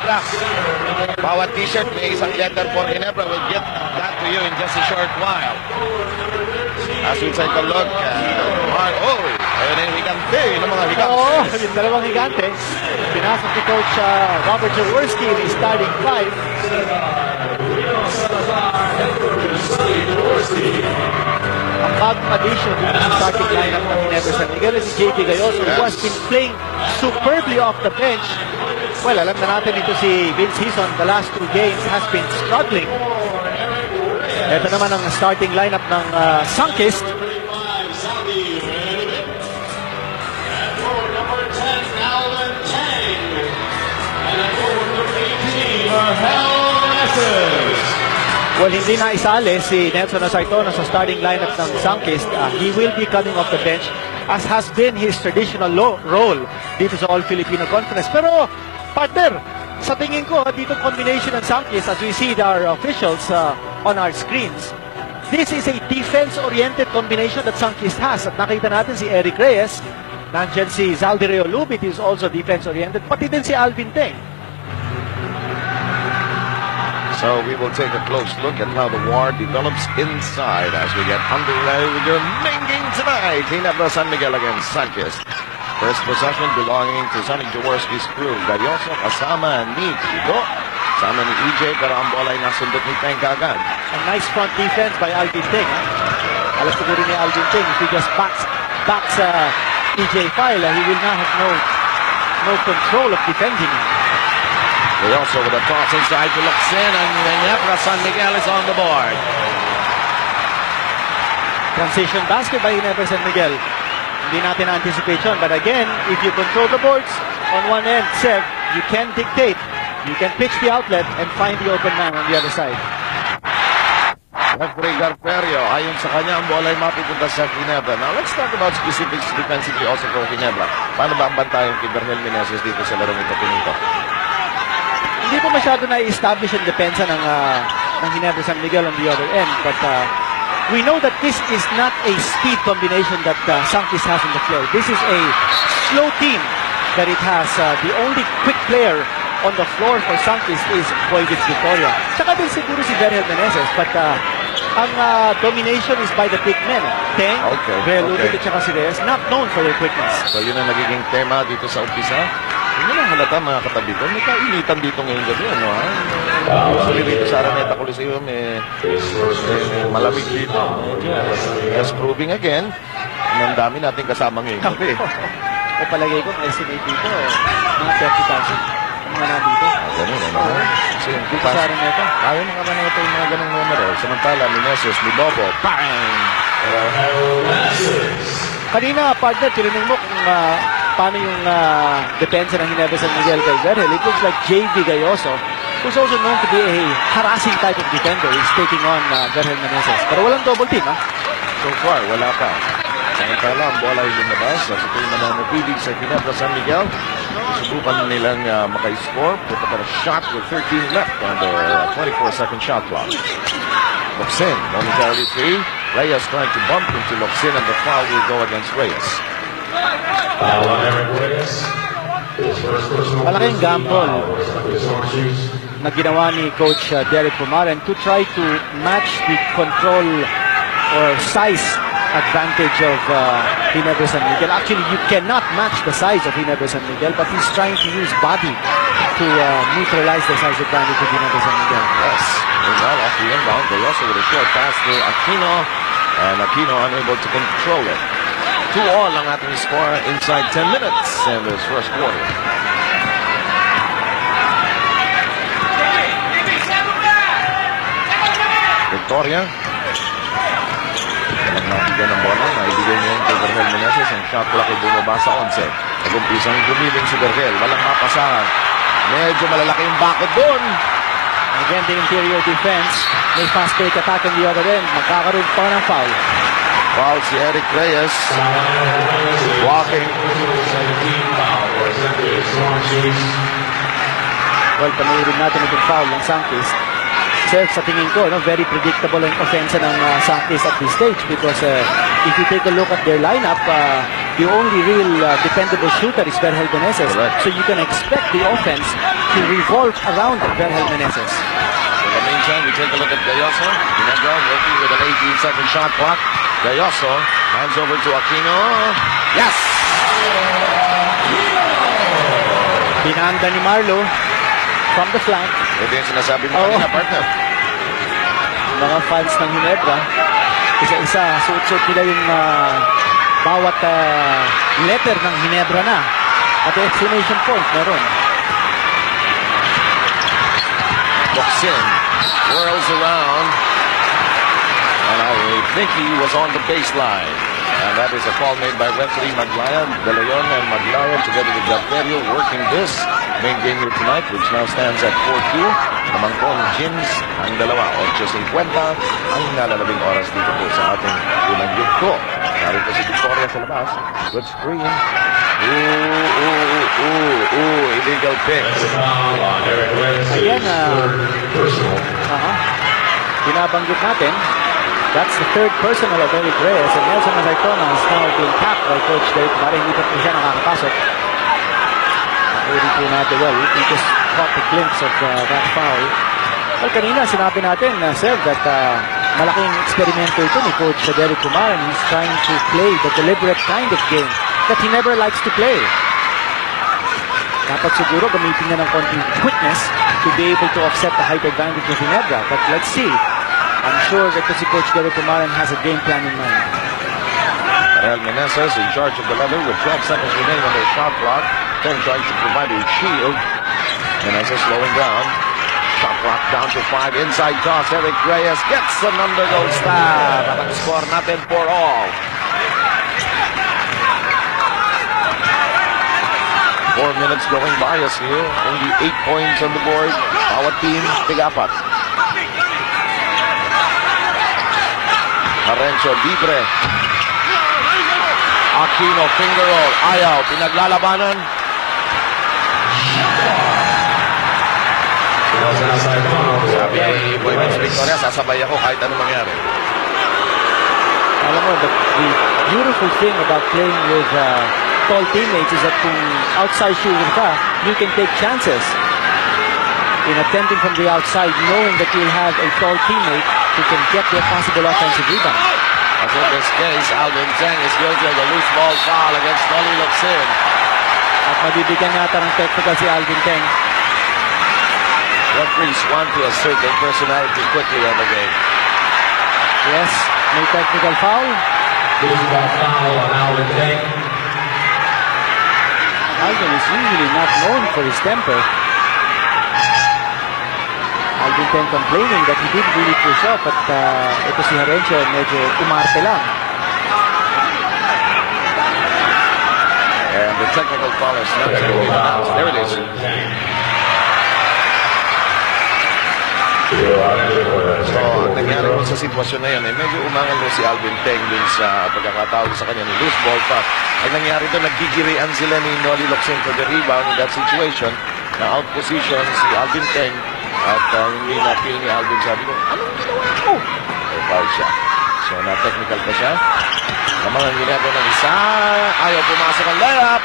Ginebra. Bawat t-shirt may isang letter for Ginebra. We'll get that to you in just a short while. As we take a look, ayun yung higante ng mga higante. Oo, yung dalawang higante. Pinasok ni Coach Robert Jaworski in his starting five. Ang bagong addition dito sa starting lineup ng Ginebra San Miguel is si JP Gayoso, who has been playing superbly off the bench. Well, alam na natin ito si Vince Hison, the last two games has been struggling. Ito naman ang starting lineup ng Sunkist. Well, hindi na isali si Nelson Asartona sa starting lineup ng Sunkist. He will be coming off the bench as has been his traditional role dito sa All Filipino Conference. Pero, partner, sa tingin ko, dito combination ng Sunkist as we see our officials on our screens, this is a defense-oriented combination that Sunkist has. At nakita natin si Eric Reyes, nandiyan si Zaldireo Lubit, is also defense-oriented, pati din si Alvin Teng. So we will take a close look at how the war develops inside as we get underway with your main game tonight. Ginebra San Miguel against Sunkist. First possession belonging to Sonny Jaworski's crew. Gayoso kasama ni Chico. Kasama ni EJ, pero ang bola ay nasundot ni Teng agad. A nice front defense by Alvin Teng. Alas siguro ni Alvin Teng, if he just backs EJ File, he will not have no control of defending him. They also with a toss inside to Luxin, and Ginebra San Miguel is on the board. Transition basket by Ginebra San Miguel. Hindi natin anticipate yun. But again, if you control the boards on one end, Sev, you can dictate. You can pitch the outlet and find the open man on the other side. Referee Garferio, ayon sa kanya, ang bola ay mapupunta sa Ginebra. Now, let's talk about specifics defensively also for Ginebra. Paano ba ang bantayan kay Bernel Meneses dito sa larong ito, Pinito? Hindi po masyado na-establish ang depensa ng Ginebra San Miguel on the other end. But we know that this is not a speed combination that Sunkist has on the floor. This is a slow team that it has. The only quick player on the floor for Sunkist is Boyvitz Victoria. Tsaka din siguro si Bernel Meneses. But ang domination is by the big men. Teng, Lubit at tsaka si Reyes, not known for their quickness. So yun ang nagiging tema dito sa umpisa. Hindi lang halata mga katabi ko. May kainitan dito ngayong gabi. Ano, ha? Usually dito sa Araneta Coliseum, malamig dito. Just proving again, ang dami natin kasama ngayong gabi. O palagay ko, estimate dito, mga 30,000 ang mga nandito. Ganun, ano? Kasi yung Dito sa Araneta. ayaw mga Araneta yung mga ganong numero. Samantala, Meneses, Milobo, bang! Kanina, partner, tinanong mo kung paano yung depensa ng Ginebra San Miguel kay Bernel. It looks like JV Gayoso, who's also known to be a harassing type of defender, is taking on Bernel Meneses. Pero walang double team, ha? So far, wala pa. Samantala, ang bola ay lumabas. Sa tuwing mananatilig sa Ginebra San Miguel, subukan nilang maka-score. Put up a shot with 13 left on the 24-second shot clock. Luxin, momentarily free. Reyes trying to bump into Luxin, and the foul will go against Reyes. Malaking gamble na ginawa ni Coach Derek Pumaren to try to match the control or size advantage of Ginebra San Miguel. Actually, you cannot match the size of Ginebra San Miguel, but he's trying to use body to neutralize the size advantage of Ginebra San Miguel. Yes. Meanwhile, off the inbound, they also with a short pass to Aquino, and Aquino unable to control it. 2-all ang ating score inside 10 minutes in this first quarter. Victoria. Nagnakigan ng bola. Naibigay niya yung kay Bernel Meneses. Ang shot clock ay bumaba sa 11. Nag-umpisang gumiling si Bernel. Walang mapasahan. Medyo malalaki yung bakod doon. Again, the interior defense. May fast break attack on the other end. Magkakaroon pa ng foul. Foul si Eric Reyes. Walking. Well, panoorin natin itong foul ng Sunkist. Sa tingin ko, very predictable ang offense ng Sunkist at this stage because if you take a look at their lineup, the only real dependable shooter is Vergel Meneses. Correct. So you can expect the offense to revolve around Vergel Meneses. In the meantime, we take a look at Gayoso. Ginebra working with an 18-second shot clock. Gayoso hands over to Aquino. Yes! Pinanda ni Marlo from the flank. Ito yung sinasabi mo kanina, partner. Mga fans ng Ginebra, isa-isa, suot-suot nila yung bawat letter ng Ginebra na. At exclamation point, meron. Boxin whirls around. And I think he was on the baseline. And that is a call made by referee Maglaya. De Leon and Maglaya together with Galverio working this main game here tonight, which now stands at 4-2. Namangkong Jins ang dalawa. 8:50 ang nalalabing oras dito po sa ating unang yugto. Narito si Victoria sa labas. Good screen. Illegal pick. Ayan, binabanggit natin. That's the third personal of Eric Reyes, and Nelson Azartona has now been tapped by Coach Derek Kumare. Hindi pa po siya nakakapasok. Pwede po natin, well, we just caught a glimpse of that foul. Well, kanina sinabi natin, Sir, that malaking eksperimento ito ni Coach Derek Kumare, and he's trying to play the deliberate kind of game that he never likes to play. Dapat siguro gamitin niya ng konting quickness to be able to offset the height advantage of Ginebra. But let's see. I'm sure that si Coach Derek Kumare has a game plan in mind. Vergel Meneses in charge of the leather with 12 seconds remaining on their shot clock. Then trying to provide a shield. Meneses slowing down. Shot clock down to 5. Inside toss. Eric Reyes gets an undergoal stab. At ang score natin for all. 4 minutes going by us here. Only 8 points on the board. Bawat team, tigapat. Arencio libre. Aquino finger roll. Ayaw. Pinaglalabanan. Sabi ni Boy Vince Victoria, sasabay ako kahit anong mangyari. Alam mo, the beautiful thing about playing with tall teammates is that kung outside shooter ka, you can take chances in attempting from the outside, knowing that you'll have a tall teammate who can get the possible offensive rebound. As in this case, Alvin Cheng is guilty of a loose ball foul against Noli Locsin. At mabibigyan yata ng technical si Alvin Cheng. Referees want to assert their personality quickly on the game. Yes, may technical foul. Loose ball foul on Alvin Cheng. Alvin is usually not known for his temper. Alvin Cheng complaining that he didn't really push off at ito si Harencio medyo umarte lang. And the technical foul is not going to be announced. There it is. So, ang nangyari mo sa sitwasyon na yan, medyo umangal mo si Alvin Cheng dun sa pagkakatawag sa kanya ng loose ball foul. Ang nangyari doon, naggigirian sila ni Noli Locsin for the rebound in that situation. Na out position si Alvin Cheng at hindi na-feel ni Alvin. Sabi ko, anong ginawa mo? May foul siya. So, na-technical pa siya. Namang ginagawa ng isa. Ayaw pumasok ang layup.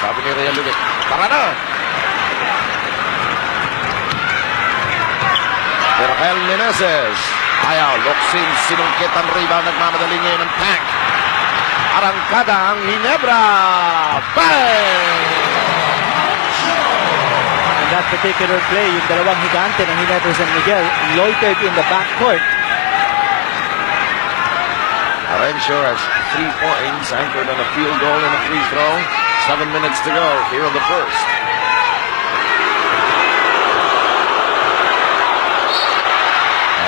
Sabi ni Real Luguet, tara na! Vergel Meneses. Ayaw, Locsin sinungkit ang rebound. Nagmamadali ngayon ng tank. Arangkada ang Ginebra. Bang! In that particular play, yung dalawang higante ng Ginebra San Miguel loitered in the backcourt. Arencio has 3 points, anchored on a field goal and a free throw. 7 minutes to go here in the first.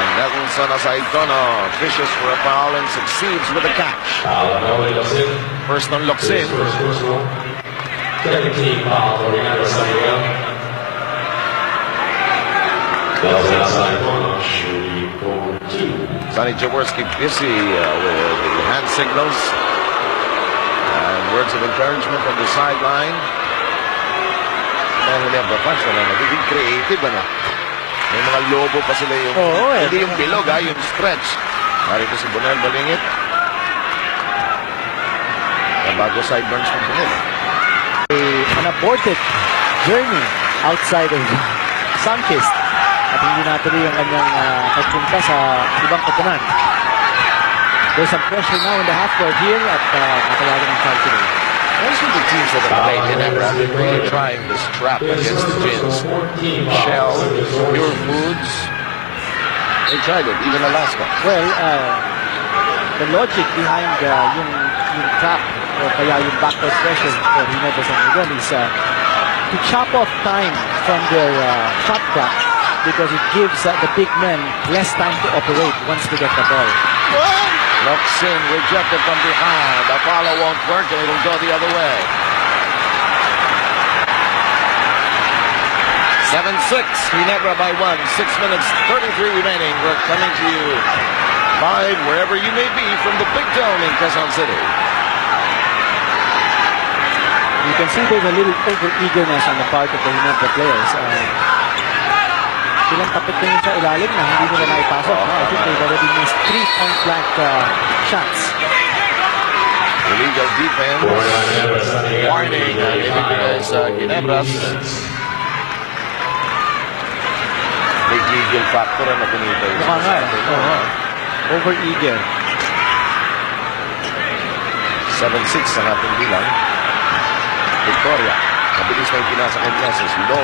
And Nelson Asaitono fishes for a foul and succeeds with a catch. Foul on Noli Locsin. First on Locsin. First personal. Second team foul for Ginebra San Miguel. Nelson Asaitono shooting for 2. Sonny Jaworski busy with the hand signals and words of encouragement on the sideline. Dahil Ginebra fans na nagiging creative, ano? May mga lobo pa sila yung, hindi yung bilog, yung stretch. Narito si Bonel Balingit. bago sideburns ng Pinil. An aborted journey outside of Sunkist at hindi natuloy ang kanyang pagpunta sa ibang koponan. There's some pressure now in the half court here at matawagan ng foul today. Most of the teams that have played Ginebra have been really trying this trap against the Gins. Shell, Pure Foods, they tried it, even Alaska. Well, the logic behind yung trap o kaya yung backcourt pressure for Ginebra San Miguel is to chop off time from their shot clock because it gives the big men less time to operate once they get the ball. Locsin rejected from behind. The follow won't work and it'll go the other way. 7-6, Ginebra by 1. 6 minutes, 33 remaining. We're coming to you live wherever you may be from the Big Dome in Quezon City. You can see there's a little over-eagerness on the part of the Ginebra players. Ilang tapit na yun sa ilalim na hindi nila naipasok. I think they've already missed 3 point-blank shots. Illegal defense. Warning. Ibigay sa Ginebra. Big legal factor na ganito. Mukha nga eh. Over-eager. 7-6 ang ating bilang. Victoria. Mabilis na yung pinasa kay Meneses. Low.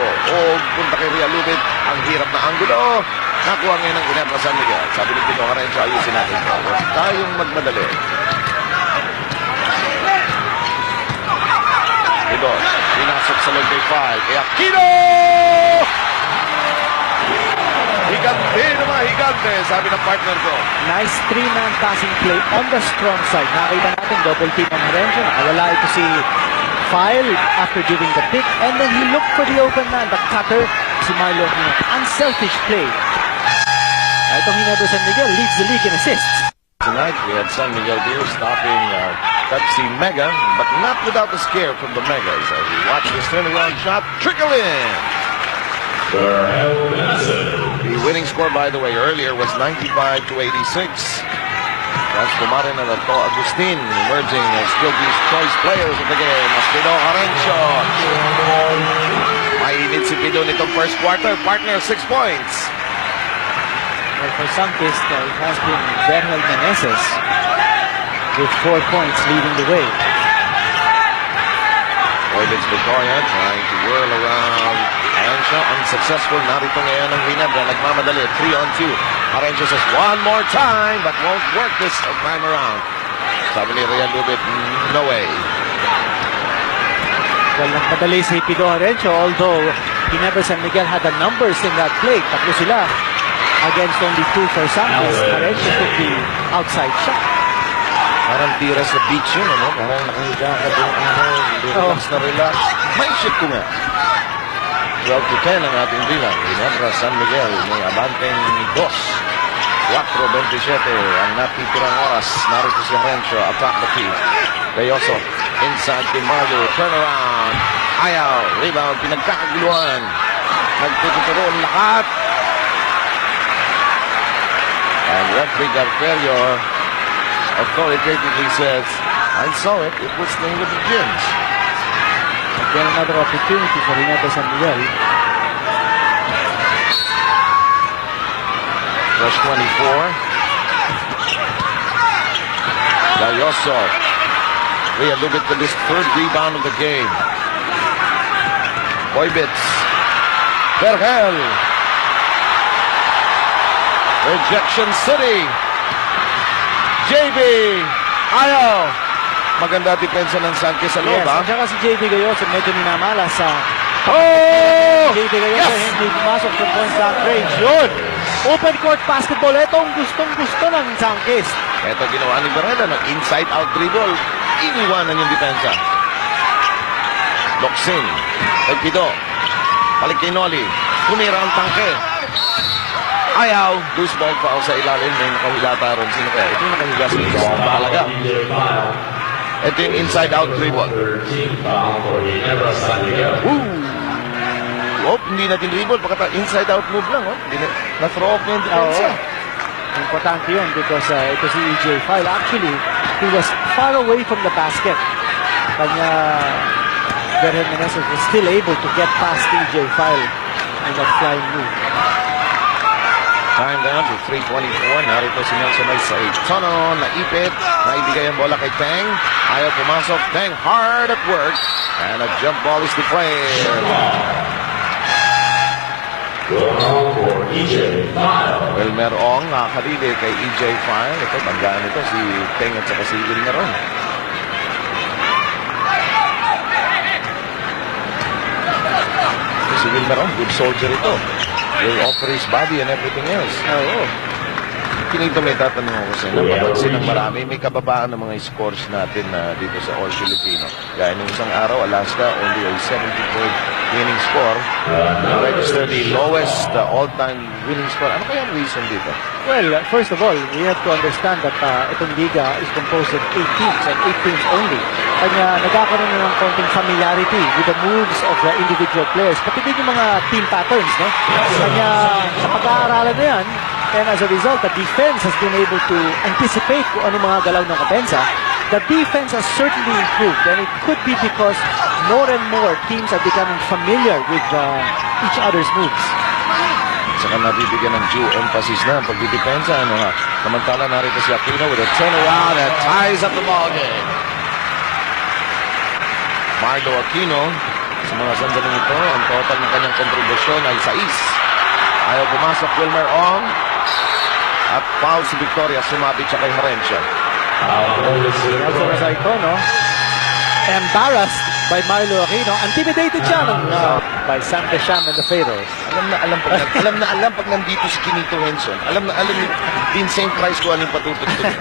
Punta kay Real Lubit. Ang hirap na anggulo. Nakuha ngayon ng Ginebra San Miguel. Sabi ni Pino Carencio, ayusin natin ito. Huwag tayong magmadali. Ito. Pinasok sa log kay 5. Kaya Kino! Higante naman, higante. Sabi ng partner ko. Nice 3-man passing play on the strong side. Nakita natin double team ang Renzo. Nakawala ito si File after giving the pick, and then he looked for the open man, the cutter, si Marlo. Unselfish play. Itong Ginebra San Miguel leads the league in assists. Tonight we had San Miguel here stopping Pepsi Mega, but not without the scare from the Megas. As we watch this turnaround shot trickle in. The winning score, by the way, earlier was 95-86. That's Kumarin and Ato Agustin emerging as Gilby's choice players of the game. As Pino Carencio. Mainit si Pino nitong first quarter. Partner, 6 points. Well, for Sunkist, it has been Bernal Meneses with 4 points leading the way. Oilers Victoria trying to whirl around Carencio. Unsuccessful. Narito ngayon ang Ginebra. Nagmamadali. 3-on-2. Carencio says one more time but won't work this time around. Sabi ni Rian Lubit, no way. Well, nagpadali si Pido Carencio, although Ginebra San Miguel had the numbers in that play. Tatlo sila against only 2 for Sunkist. Carencio took the outside shot. Parang tira sa beach yun, ano? Parang nakahiga ka doon, relax na relax. May shit ko nga. 12-10 ang ating bilang. Ginebra San Miguel may abanteng 2. 4-27 ang natitirang oras. Narito si Carencio, attack the key. Gayoso, inside kay Marlo, turnaround. Ayaw, rebound, pinagkakaguluhan. Nagtuturo ang lahat. And referee Garferio authoritatively says, I saw it, it was the of the Gins. Again, another opportunity for Ginebra San Miguel. Rush 24. Gayoso. Rhea Lubit with his 3rd rebound of the game. Boybits. Vergel. Rejection City. JB. Ayaw. Maganda depensa ng Sunkist sa loob, Yes, ha? at saka si JB Gayoso medyo minamala sa JB Gayoso, Yes! hindi pumasok sa point blank range. Yun! Open court basketball. Ito ang gustong-gusto ng Sunkist. Ito ginawa ni Barreda ng inside-out dribble. Iniwanan yung depensa. Loksin. Nagpido. Balik kay Noli. Tumira ang tangke. Ayaw. Loose ball foul sa ilalim. May nakahilata ron. Sino kaya? Ito yung nakahiga sa isa. Mahalaga. Ito yung inside-out dribble. Oh, hindi natin dribble. Inside-out move lang. Oh. Na-throw off niya yung depensa. Importante yun because ito si EJ File. Actually, he was far away from the basket Kanya Berhen Meneses was still able to get past TJ File in that flying move. Time down to 3:24. Narito si Nelson ay sa Tono. Naipit. Naibigay ang bola kay Teng. Ayaw pumasok. Teng hard at work. And a jump ball is declared. Wilmer Ong nakakalili kay EJ File. Ito, banggaan ito si Teng at saka si Wilmer Ong. Si Wilmer Ong, good soldier ito. Will offer his body and everything else. Oo. Kinito may tatanong ako sa inyo. Napapansin ng marami, may kababaan ng mga scores natin dito sa All Filipino. Gaya nung isang araw, Alaska only a 70-point winning score. Register the lowest all-time winning score. Ano kaya ang reason dito? Well, first of all, we have to understand that itong liga is composed of 8 teams and 8 teams only. Kanya nagkakaroon na ng konting familiarity with the moves of the individual players, pati din yung mga team patterns, no? Kanya sa pag-aaralan na yan, and as a result, the defense has been able to anticipate kung ano mga galaw ng kapensa. The defense has certainly improved, and it could be because more and more teams are becoming familiar with each other's moves. Saka nabibigyan ng due emphasis na ang pagdidepensa. Ano ha? Samantala narito si Aquino with a turnaround that ties up the ballgame. Marlo Aquino, sa mga sandaling ito, ang total ng kanyang kontribusyon ay 6. Ayaw pumasok Wilmer Ong. At foul si Victoria, sumabit siya kay Herencia. Nelson Nazaitono, embarrassed by Marlo Aquino, intimidated siya by Sam Desham and the Pharaohs. Alam na alam pag nandito si Kinito Henson. Alam ni Vincent Price kung anong patutugtog.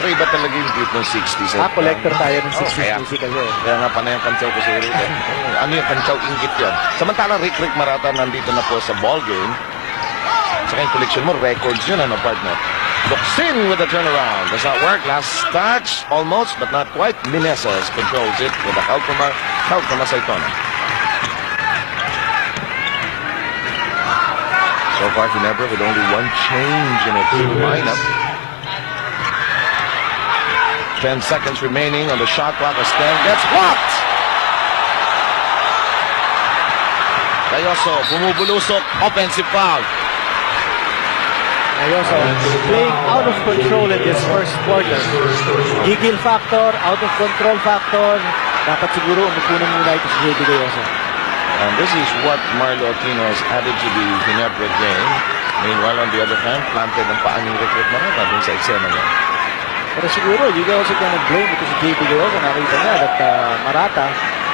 Pero iba talaga yung beat ng 60s. Collector tayo ng 60s music kasi. Kaya nga panay ang kantsaw ko sa rito. Ano yung kantsaw ingit yan? Samantalang Rick Marata nandito na po sa ball game. Saka yung collection mo, records yun, ano, partner? Luxin with the turnaround. Does not work. Last touch, almost, but not quite. Meneses controls it with a help from Saitona. So far, Ginebra with only one change in its lineup. 10 seconds remaining on the shot clock. A stand gets blocked. Gayoso, bumubulusok, offensive foul. Gayoso playing out of control in this first quarter. Gigil factor, out of control factor. Dapat siguro umukunan muna ito si JB Gayoso. And this is what Marlo Aquino has added to the Ginebra game. Meanwhile, on the other hand, planted ang paa ni Rick Marata dun sa eksena niya. Pero siguro, you can also kind of blame ito si JB Gayoso. Nakita niya that Marata,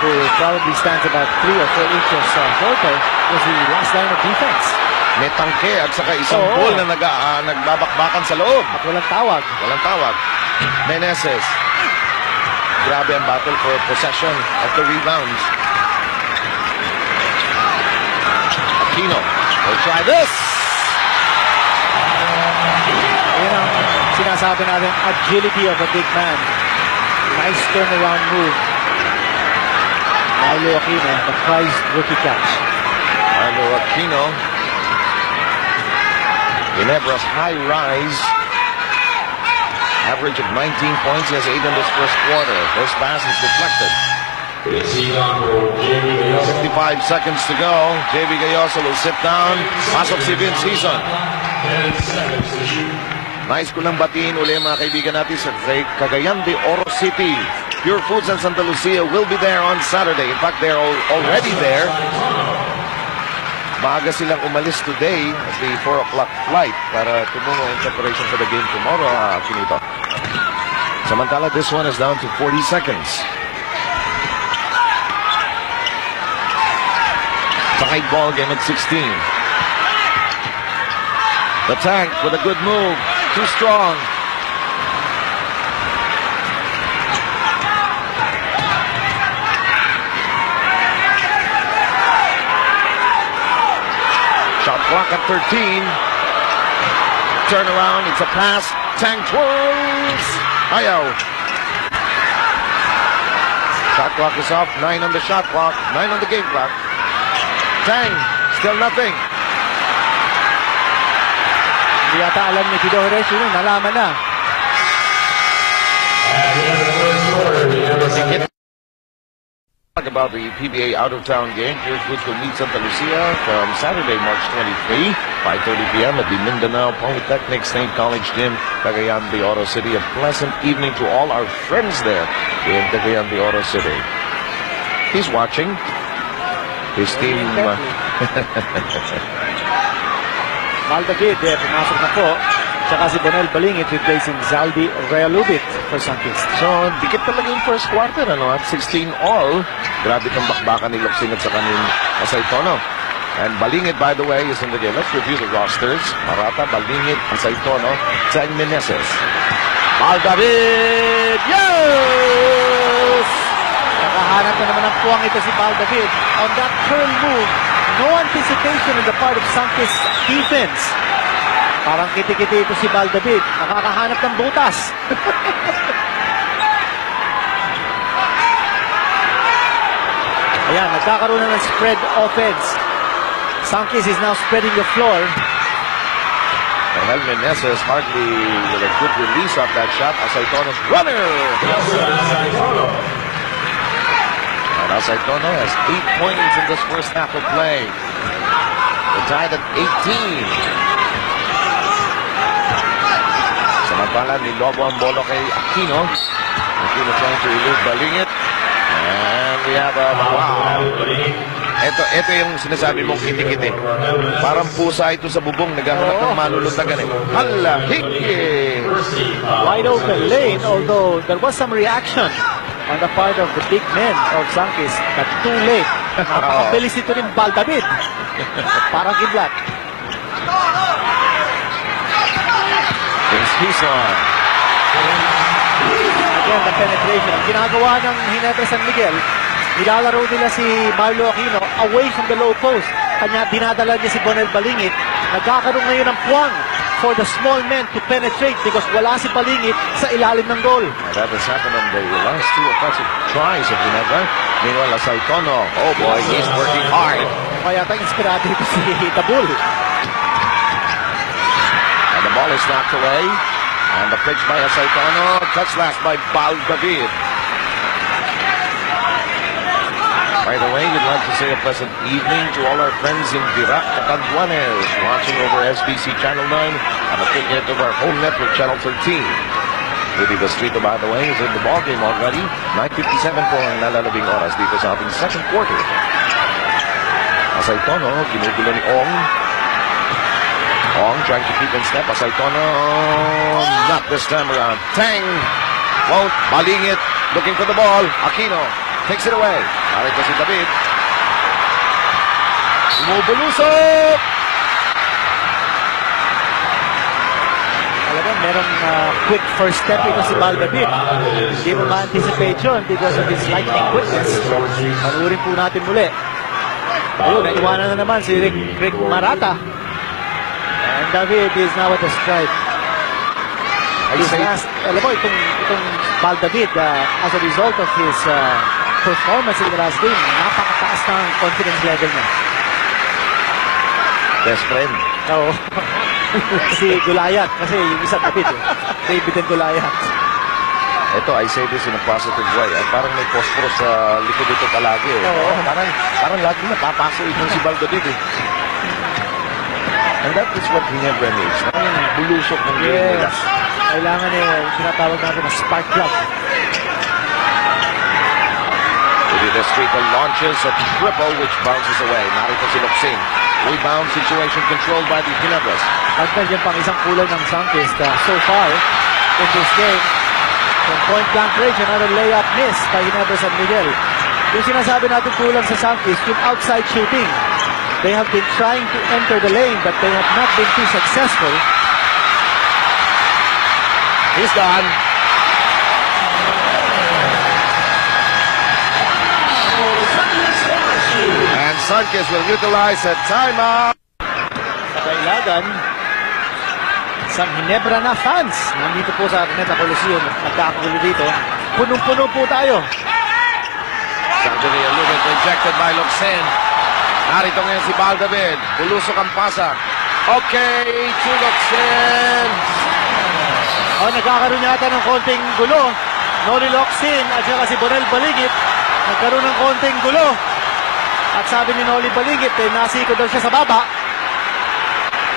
who probably stands about 3 or 4 inches shorter, was the last line of defense. May tangke at saka isang ball na nagbabakbakan sa loob. At walang tawag. Walang tawag. Meneses. Grabe ang battle for possession of the rebounds. Aquino will try this. Yan ang sinasabi natin, agility of a big man. Nice turnaround move. Marlo Aquino, the prized rookie catch. Marlo Aquino. Ginebra's high rise. Average of 19 points. He has 8 in this first quarter. First pass is deflected. 55 seconds to go. JB Gayoso will sit down. Pasok si Vince Hison. Nice ko lang batiin uli mga kaibigan natin sa Cagayan de Oro City. Pure Foods and Santa Lucia will be there on Saturday. In fact, they're already there. Maaga silang umalis today at the 4 o'clock flight para tumungo in preparation for the game tomorrow, Kinito. Samantala, this one is down to 40 seconds. Tied ball game at 16. The Tank with a good move. Too strong. Shot clock at 13. Turn around. It's a pass. Tank twirls. Ayaw. Shot clock is off. 9 on the shot clock. 9 on the game clock. Tang, still nothing. Hindi yata alam ni Tito Horacio, nalaman na. about the PBA out-of-town game. Which will meet Santa Lucia from Saturday, March 23, 5:30 p.m. at the Mindanao Polytechnic State College Gym, Cagayan de Oro City. A pleasant evening to all our friends there in Cagayan de Oro City. He's watching. His team... Mal David, pumasok na po. Tsaka si Bonel Balingit replacing Zaldi Realubit for Sunkist. So, dikit talaga yung first quarter, ano? At 16 all. Grabe kang bakbakan ni Loksing at sa kanin Asaytono. And Balingit, by the way, is in the game. Let's review the rosters. Marata, Balingit, Asaytono, Sang Meneses. Mal David! Yes! Nakahanap na naman ng puwang ito si Mal David. On that curl move, no anticipation on the part of Sunkist defense. Parang kiti-kiti ito si Mal David. Nakakahanap ng butas. Ayan, nagkakaroon na ng spread offense. Sunkist is now spreading the floor. And Meneses hardly with a good release off that shot. Asaytono's runner! And Asaytono has 8 points in this first half of play. They're tied at 18. Samantala, nilobo ang bolo kay Aquino. Aquino trying to elude Balingit. And we have a wow. Ito yung sinasabi mong kiti-kiti. Parang pusa ito sa bubong. Naghahanap ng malulundagan eh. Hala, hiki! Wide open lane, although there was some reaction on the part of the big men of Sunkist, but too late. Napakabilis ito rin Mal David. Parang kidlat. He's on. Again, the penetration. Ang ginagawa ng Ginebra San Miguel, nilalaro nila si Marlo Aquino away from the low post. Kanya dinadala niya si Bonel Balingit. Nagkakaroon ngayon ng puwang for the small men to penetrate because wala si Balingit sa ilalim ng goal. That has happened on the last two offensive tries of Ginebra. Meanwhile, Asaytono, oh boy, he's working hard. Kaya tayong inspirado ito si Tabul. And the ball is knocked away. And the pitch by Asaytono. Touch last by Mal David. By the way, we'd like to say a pleasant evening to all our friends in Virac, Catanduanes, watching over SBC Channel 9 and affiliate of our home network, Channel 13. Rudy Bastrito, by the way, is in the ballgame already. 9:57 po ang nalalabing oras dito sa ating second quarter. Asaytono, ginugulo ni Ong. Ong trying to keep in step. Asaytono, not this time around. Tang won't. Balingit looking for the ball. Aquino takes it away. Narito si David. Bumubulusok! Talagang merong quick first step ito si Mal David. Hindi mo ma-anticipate yun because of his lightning quickness. Panurin po natin muli. Ayun, naiwanan na naman si Rick Marata. And David is now at the strike. Alam mo, itong Mal David, as a result of his performance in the last game, napakataas ng confidence level niya. Best friend. Oo. Si Gulayat, kasi yung isa David, David and Gulayat. Ito, I say this in a positive way. Ay, parang may phosphorus sa likod ito palagi. Eh. Oo. Parang lagi napapasok itong si Mal David eh. And that is what Ginebra needs. Parang bulusok ng game nila. Kailangan yung sinatawag natin na spark plug. The Streeter launches a triple which bounces away. Narito si Loksing. Rebound situation controlled by the Ginebras. At nandiyan pang isang kulang ng Sunkist so far in this game. From point blank range, another layup miss by Ginebra San Miguel. Yung sinasabi natin kulang sa Sunkist, yung outside shooting. They have been trying to enter the lane but they have not been too successful. He's gone. And Sunkist will utilize a timeout. Sa kailagan, isang Ginebra na fans. Nandito po sa Araneta Coliseum. Nagkakagulo dito. Punong-puno po tayo. Sandali Alubin rejected by Luxen. Narito ngayon si Mal David. Bulusok ang pasa. Okay, to Luxen. Nagkakaroon yata ng konting gulo. Noli Locsin at saka si Bonel Balingit. nagkaroon ng konting gulo. At sabi ni Noli Balingit, nasiko daw siya sa baba.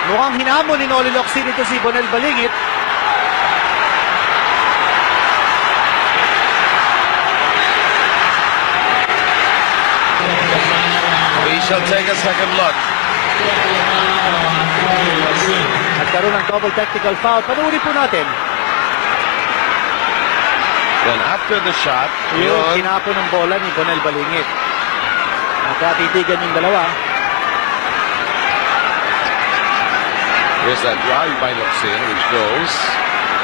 Mukhang hinamon ni Noli Locsin ito si Bonel Balingit. We shall take a second look. Nagkaroon ng double technical foul. Panuuri po natin. Then after the shot, Yung yun, kinapon ng bola ni Bonel Balingit. Nagkatitigan yung dalawa. here's that drive by Locsin, which goes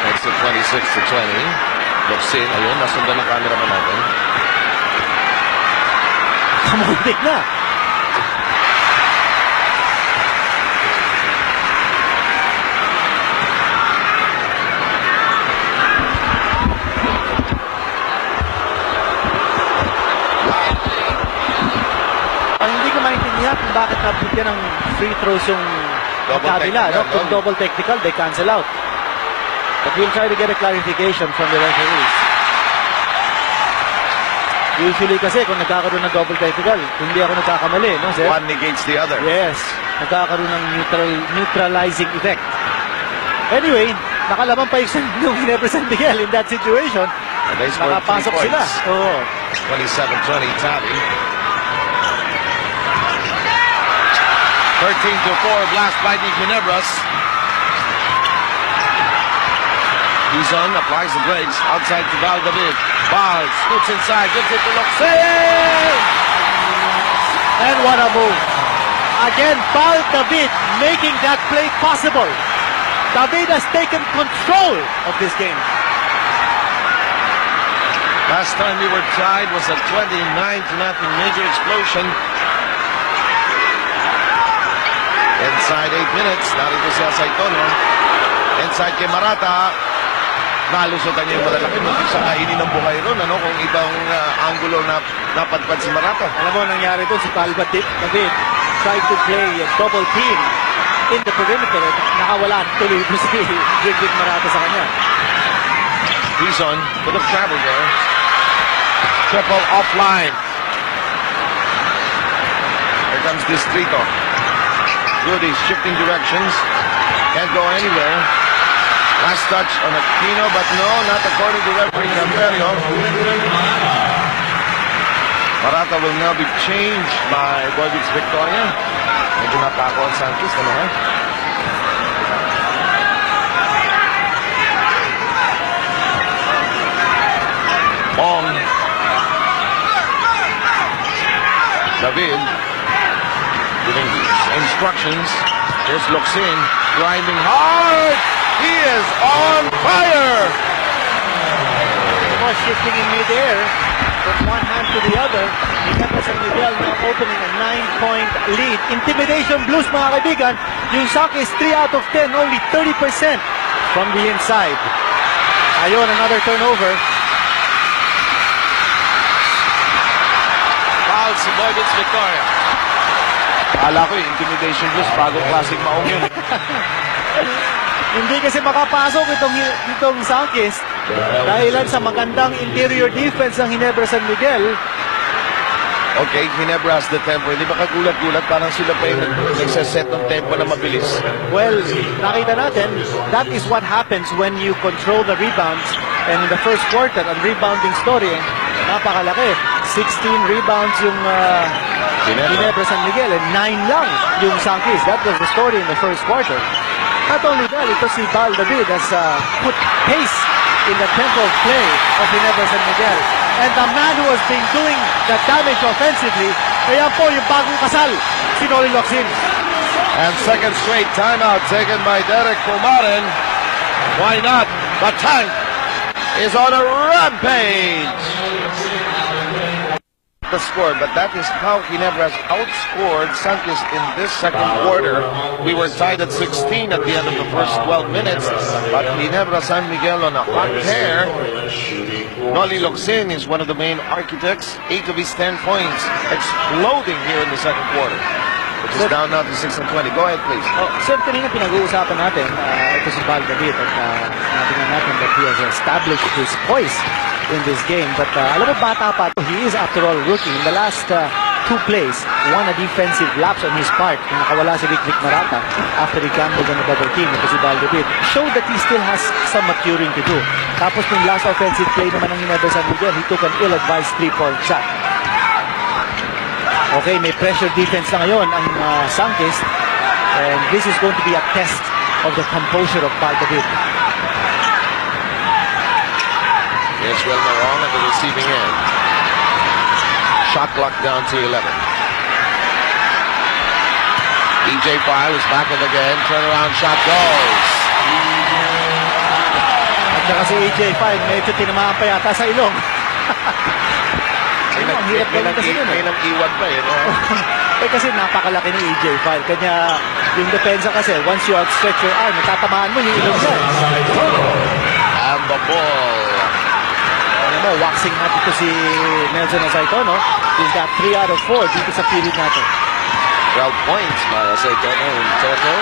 makes it 26-20. Locsin, ayun, nasundan ng cameraman natin. Kamuntik na. Ang hindi ko maintindihan kung bakit nabigyan ng free throws yung Double kabila. technical, No? Kung no? double technical, they cancel out. But we'll try to get a clarification from the referees. Usually kasi kung nagkakaroon ng double technical, hindi ako nagkakamali, no, sir? One negates the other. Yes, nagkakaroon ng neutralizing effect. Anyway, nakalaban pa yung Ginebra San Miguel in that situation. And they scored 3 Nakapasok sila. points. Oo. 27-20 tally. 13-4 blast by the Ginebras. Dizon applies the brakes outside to Val David. Val scoots inside, gives it to Locsin! And what a move. Again, Val David making that play possible. David has taken control of this game. Last time we were tied was a 29-0 major explosion. Inside 8 minutes, narito siya sa Itono. Inside kay Marata. Nalusotan niya yung malalaki. Muntik sa kainin ng buhay ron. Ano, kung ibang angulo na napadpad si Marata. Alam mo, nangyari ito si Val David tried to play a double team in the perimeter. Nakawala tuloy ito si Greg Marata sa kanya. Dizon with a travel there. Triple offline. Here comes Distrito. Goody shifting directions. Can't go anywhere. Last touch on Aquino, but no, not according to referee Camperio. Marata will now be changed by Boyvitz Victoria. Medyo napako ang Sunkist, ano ha? Bong. David giving instructions. Here's Locsin grinding hard. He is on fire. He was shifting in midair from one hand to the other. Ginebra San Miguel now opening a 9-point lead. Intimidation Blues, mga kaibigan. Yung Sunkist 3 out of 10, only 30% from the inside. Ayun, another turnover. Foul si Boyvitz Victoria. Akala ko yung intimidation blues, bagong klaseng maong yun. Hindi kasi makapasok itong Sunkist dahilan sa magandang interior defense ng Ginebra San Miguel. Okay, Ginebra has the tempo. Hindi ba kagulat-gulat? Parang sila pa yung nagsaset ng tempo na mabilis. Well, nakita natin, that is what happens when you control the rebounds. And in the first quarter, ang rebounding story, napakalaki. 16 rebounds yung Ginebra San Miguel and 9 lang yung Sunkist. That was the story in the first quarter. Not only that, ito si Val David has put pace in the tempo of play of Ginebra San Miguel. And the man who has been doing the damage offensively, ayan po yung bagong kasal, si Noli Locsin. And second straight timeout taken by Derek Pumaren. Why not? The tank is on a rampage. The score, but that is how Ginebra has outscored Sunkist in this second quarter. We were tied at 16 at the end of the first 12 minutes, but Ginebra San Miguel on a hot tear. Noli Locsin is one of the main architects. 8 of his 10 points exploding here in the second quarter, which is down now to 6 and 20. Go ahead, please. Oh, sir, kanina pinag-uusapan natin, ito si Val David at natingnan natin that he has established his poise in this game. But alam mo, bata pa, he is after all rookie. In the last 2 plays, won a defensive lapse on his part. Kung nakawala si Vic Marata after he gambled on a double team because si David showed that he still has some maturing to do. Tapos yung last offensive play naman ng Ginebra San Miguel, he took an ill-advised 3-point shot. Okay, may pressure defense na ngayon ang Sunkist. And this is going to be a test of the composure of David. Here's Wilmer on at the receiving end. Shot clock down to 11. EJ File is back in the game. Turnaround shot goes. At saka si EJ File, medyo tinamaan pa yata sa ilong. Ang hirap gawin kasi yun. May nang-iwag pa eh. Eh kasi napakalaki ni EJ File. Kanya yung depensa kasi, once you outstretch your arm, natatamaan mo yung ilong niya. And the ball. Alam mo, waxing natin ito si Nelson Saitono. He's got 3 out of 4 dito sa period natin. 12 points para Saitono in total.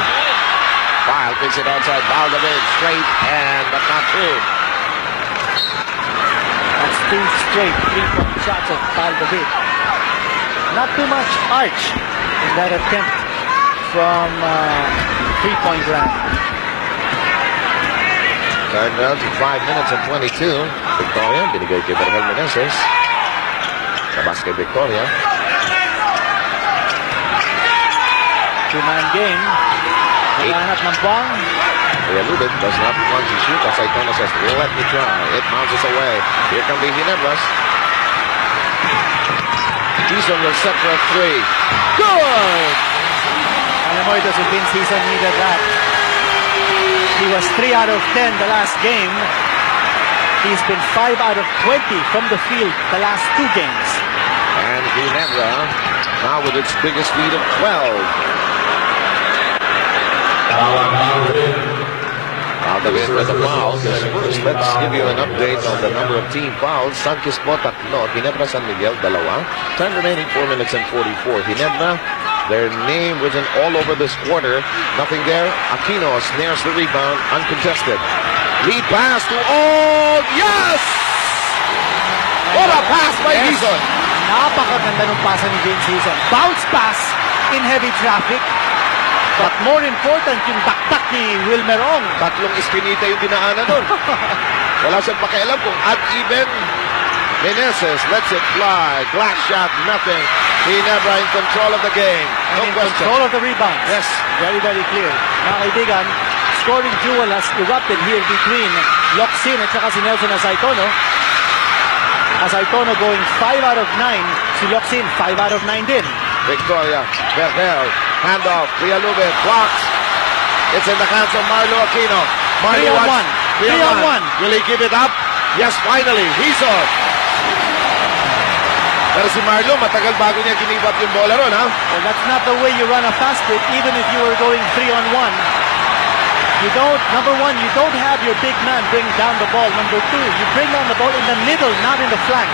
File picks it outside. David straight and but not through. That's 2 straight 3-point shots of David. Not too much arch in that attempt from 3-point land. Turned down to 5 minutes and 22. Victoria, binigay kay Bernal Meneses. Labas kay Victoria. 2-man game. Naghahanap ng buwang. Eluded, does not want to shoot. As Saitono says, let me try. It bounces away. Here come the Ginebras. Season will set for a 3. Good! Alam mo, ito si Vince Season needed that. He was 3 out of 10 the last game. He's been 5 out of 20 from the field the last 2 games. And Ginebra now with its biggest lead of 12. David with the fouls. First, let's give you an update on the number of team fouls. Sunkist po 3, Ginebra San Miguel 2. Time remaining 4 minutes and 44. Ginebra, their name wasn't all over this quarter. Nothing there. Aquino snares the rebound, uncontested. Lead pass to all. Yes! What a pass by Hizon! Napakaganda ng pasa ni Vince Season. Bounce pass in heavy traffic. But more important, yung dakdak ni Wilmer Ong. Tatlong ispinita yung dinaanan nun. Wala siyang pakialam kung at even. Meneses lets it fly. Glass shot, nothing. Ginebra in control of the game. No And in question. control of the rebound. Yes. Very, very clear. Mga kaibigan, scoring duel has erupted here between Locsin at saka si Nelson Saitono. Saitono going 5 out of 9. Si Locsin, 5 out of 9 din. Victoria, Bernal, handoff, Villalube, blocks. It's in the hands of Marlo Aquino. 3 on 1. 3 on 1. Will he give it up? Yes, finally. He's on. Pero si Marlo, matagal bago niya give up yung bola ron, ha? Well, that's not the way you run a fast break, even if you were going 3 on 1. You don't, number 1, you don't have your big man bring down the ball. Number 2, you bring down the ball in the middle, not in the flank.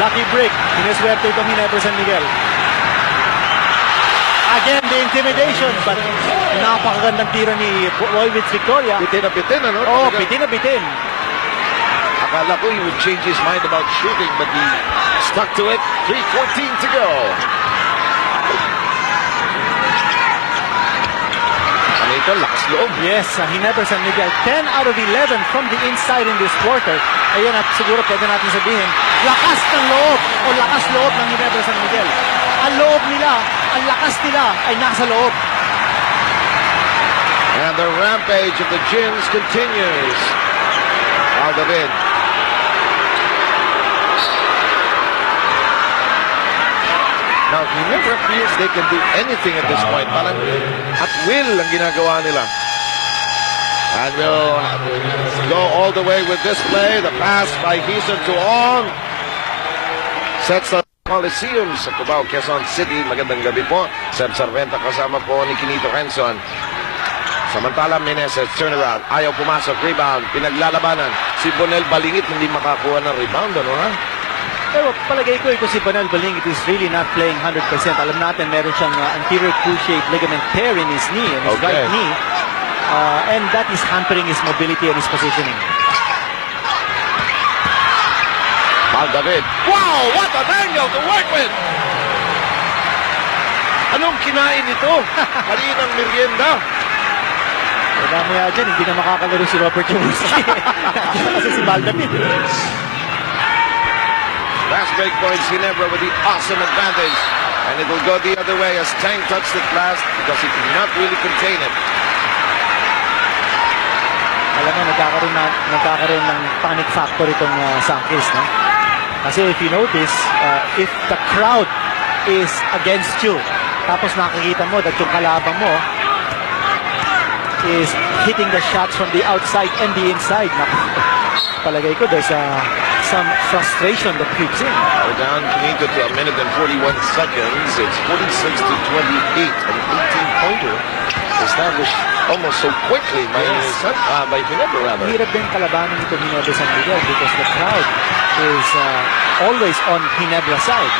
Lucky break. Sineswerte itong Ginebra San Miguel. Again, the intimidation. But napakagandang tira ni Royvitz Victoria. Bitin na bitin, ano? Oh, bitin na bitin. Akala ko he would change his mind about shooting, but he stuck to it. 3:14 to go. Ano ito? Lakas loob. Yes, Ginebra San Miguel. 10 out of 11 from the inside in this quarter. Ayan, at siguro pwede natin sabihin, lakas ng loob o lakas loob ng Ginebra San Miguel. Ang loob nila, ang lakas nila ay nasa loob. And the rampage of the Gins continues. David. Now, Ginebra feels they can do anything at this point. Parang at will ang ginagawa nila. And we'll go all the way with this play. The pass by Hizon to Ong. Sets the Coliseum sa Cubao, Quezon City. Magandang gabi po. Seb Sarventa kasama po ni Kinito Henson. Samantala, Meneses, turnaround. Ayaw pumasok, rebound. Pinaglalabanan. Si Bonel Balingit hindi makakuha ng rebound. Ano ha? Pero palagay ko ito si Bonel Balingit is really not playing 100%. Alam natin meron siyang anterior cruciate ligament tear in his knee, in his right knee. And that is hampering his mobility and his positioning. David. Wow! What an angle to work with! Anong kinain ito? Kaninang merienda. Mamaya dyan, hindi na makakalaro si Robert Jaworski. Kasi si David. Last break points, Ginebra with the awesome advantage. And it will go the other way as Tang touched it last because he could not really contain it. Alam mo, nagkakaroon ng panic factor itong Sunkist, no? Kasi if you notice, if the crowd is against you, tapos nakikita mo that yung kalaban mo is hitting the shots from the outside and the inside. Palagay ko there's some frustration that creeps in. We're down to a minute and 41 seconds. It's 46 to 28. An 18-pointer established almost so quickly by Ginebra, rather. Hirap din kalabanin ito Ginebra San Miguel because the crowd is always on Ginebra's side.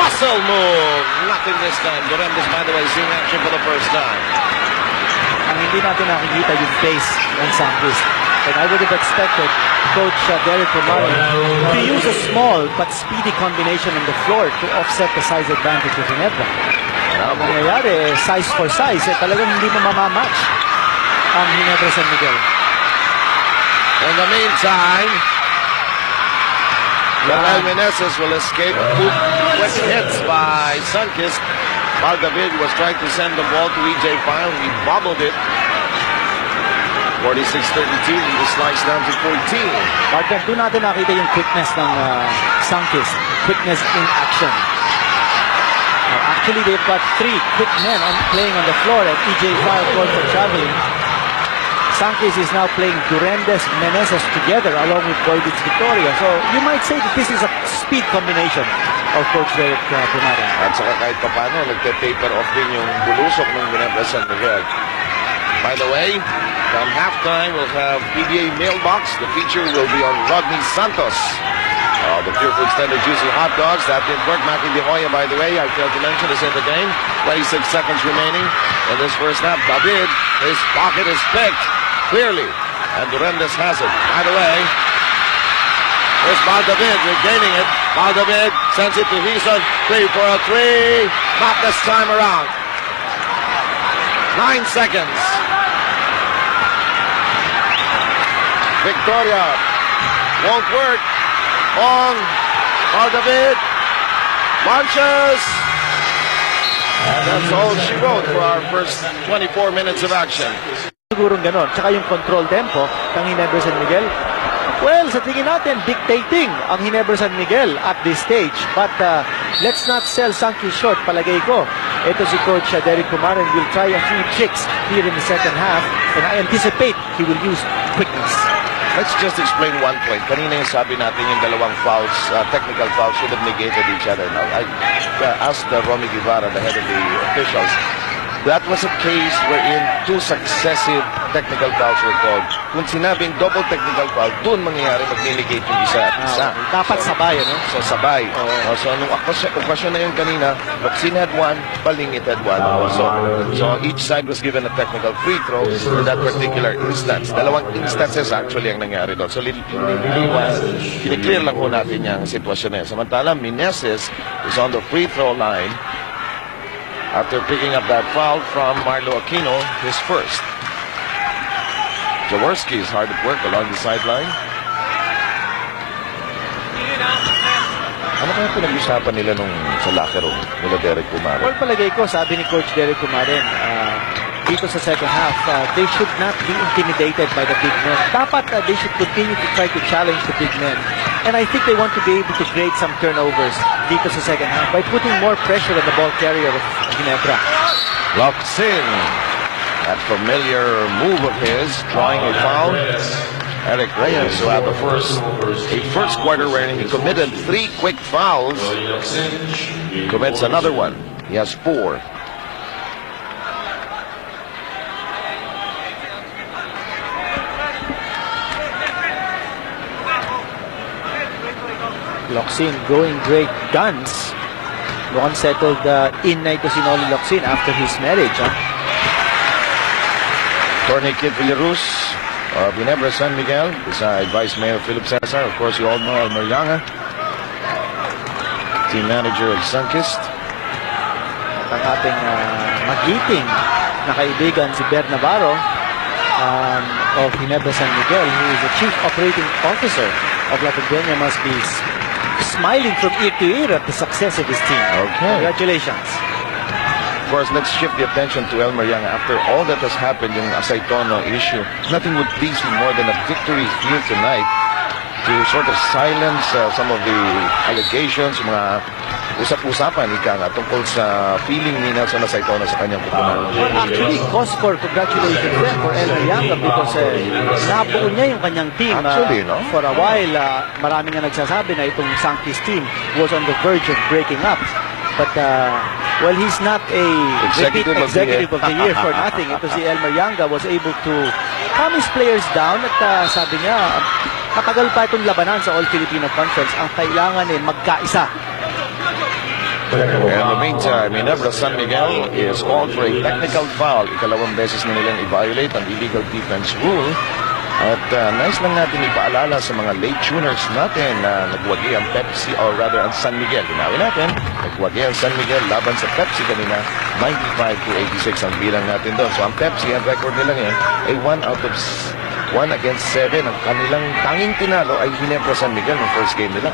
Muscle move! Nothing this time. Durandes, by the way, seeing action for the first time. Ang hindi natin nakikita yung pace ng Sunkist. And I would have expected Coach Derek Romano to use a small but speedy combination on the floor to offset the size advantage of Ginebra. Ang mangyayari, size for size, talagang hindi mo mamamatch ang Ginebra San Miguel. In the meantime, Rafael Meneses will escape quick hits by Sunkist. David was trying to send the ball to EJ File. He bobbled it. 46-32, he sliced down to 14. Partner, doon natin nakita yung quickness ng Sunkist. Quickness in action. Actually, they've got 3 quick men playing on the floor at EJ File called for traveling. Sunkist is now playing Durandes, Meneses together along with Boyditz Victoria. So you might say that this is a speed combination of Coach Derek Pumarin. At saka kahit pa paano, nagte-taper off din yung bulusok ng Ginebra San Miguel. By the way, come halftime, we'll have PBA mailbox. The feature will be on Rodney Santos. The Pure Food Extended Juicy Hot Dogs. That didn't work. Maki De Hoya, by the way, I failed to mention, is in the game. 26 seconds remaining in this first half. David, his pocket is picked. Clearly, and Durandes has it. By the way, there's David regaining it. David sends it to Hison. 3 for a 3. Not this time around. 9 seconds. Victoria won't work on David. Launches. And that's all she wrote for our first 24 minutes of action. Sigurong ganon. Tsaka yung control tempo ng Ginebra San Miguel. Well, sa tingin natin, dictating ang Ginebra San Miguel at this stage. But let's not sell Sunkist short, palagay ko. Ito si Coach Derek Pumarin will try a few tricks here in the second half. And I anticipate he will use quickness. Let's just explain one point. Kanina yung sabi natin yung dalawang fouls, technical fouls should have negated each other. Now, I asked Romy Guevara, the head of the officials, that was a case wherein 2 successive technical fouls were called. Kung sinabing double technical foul, doon mangyayari mag-negate yung isa at isa. Dapat sabay, no? So, sabay. So, nung okasyon na yun kanina, Locsin had 1, Balingit had 1. So, each side was given a technical free throw in that particular instance. Dalawang instances actually ang nangyari doon. So, kiniklear lang po natin yung sitwasyon na yun. Samantala, Meneses is on the free throw line after picking up that foul from Marlo Aquino, his first. Jaworski is hard at work along the sideline. Ano kaya pinag-usapan nila nung sa locker room nila Derek Pumarin? Well, palagay ko, sabi ni Coach Derek Pumarin, dito sa second half, they should not be intimidated by the big men. Dapat they should continue to try to challenge the big men. And I think they want to be able to create some turnovers dito sa second half by putting more pressure on the ball carrier of Ginebra. Locsin, that familiar move of his, drawing a foul. Eric Reyes, who had a first quarter wherein he committed 3 quick fouls, commits another one. He has 4. Locsin going great guns. Mukhang settled in na ito si Noli Locsin after his marriage. Attorney Kid Villaruz of Ginebra San Miguel, beside Vice Mayor Philip Cesar. Of course, you all know Elmer Yanga. team manager of Sunkist. At ang ating magiting na kaibigan si Ber Navarro of Ginebra San Miguel, who is the Chief Operating Officer of La Peña, must be smiling from ear to ear at the success of his team. Okay. Congratulations. Of course, let's shift the attention to Elmer Yang. After all that has happened in Saitono issue, nothing would please me more than a victory here tonight to sort of silence some of the allegations, mga usap-usapan tungkol sa feeling ni Nelson Saitono sa kanyang kupunan. Well, actually, cause for congratulations then for Elmer Yang because nabuo niya yung kanyang team. Actually, no? For a while, marami nga nagsasabi na itong Sunkist team was on the verge of breaking up. But, well, he's not a Executive repeat executive of the year for nothing. Ito si Elmer Yanga was able to calm his players down at sabi niya, matagal pa itong labanan sa All-Filipino Conference. Ang kailangan magkaisa. In the meantime, Ginebra San Miguel is called for a technical foul. Ikalawang beses na nilang i-violate ang illegal defense rule. At nice lang natin ipaalala sa mga late tuners natin na nagwagi ang Pepsi, or rather ang San Miguel. Ginawin natin, nagwagi ang San Miguel laban sa Pepsi kanina, 95-86 ang bilang natin doon. So ang Pepsi, ang record nila ngayon ay 1 against 7. Ang kanilang tanging tinalo ay Ginebra San Miguel ng first game nila.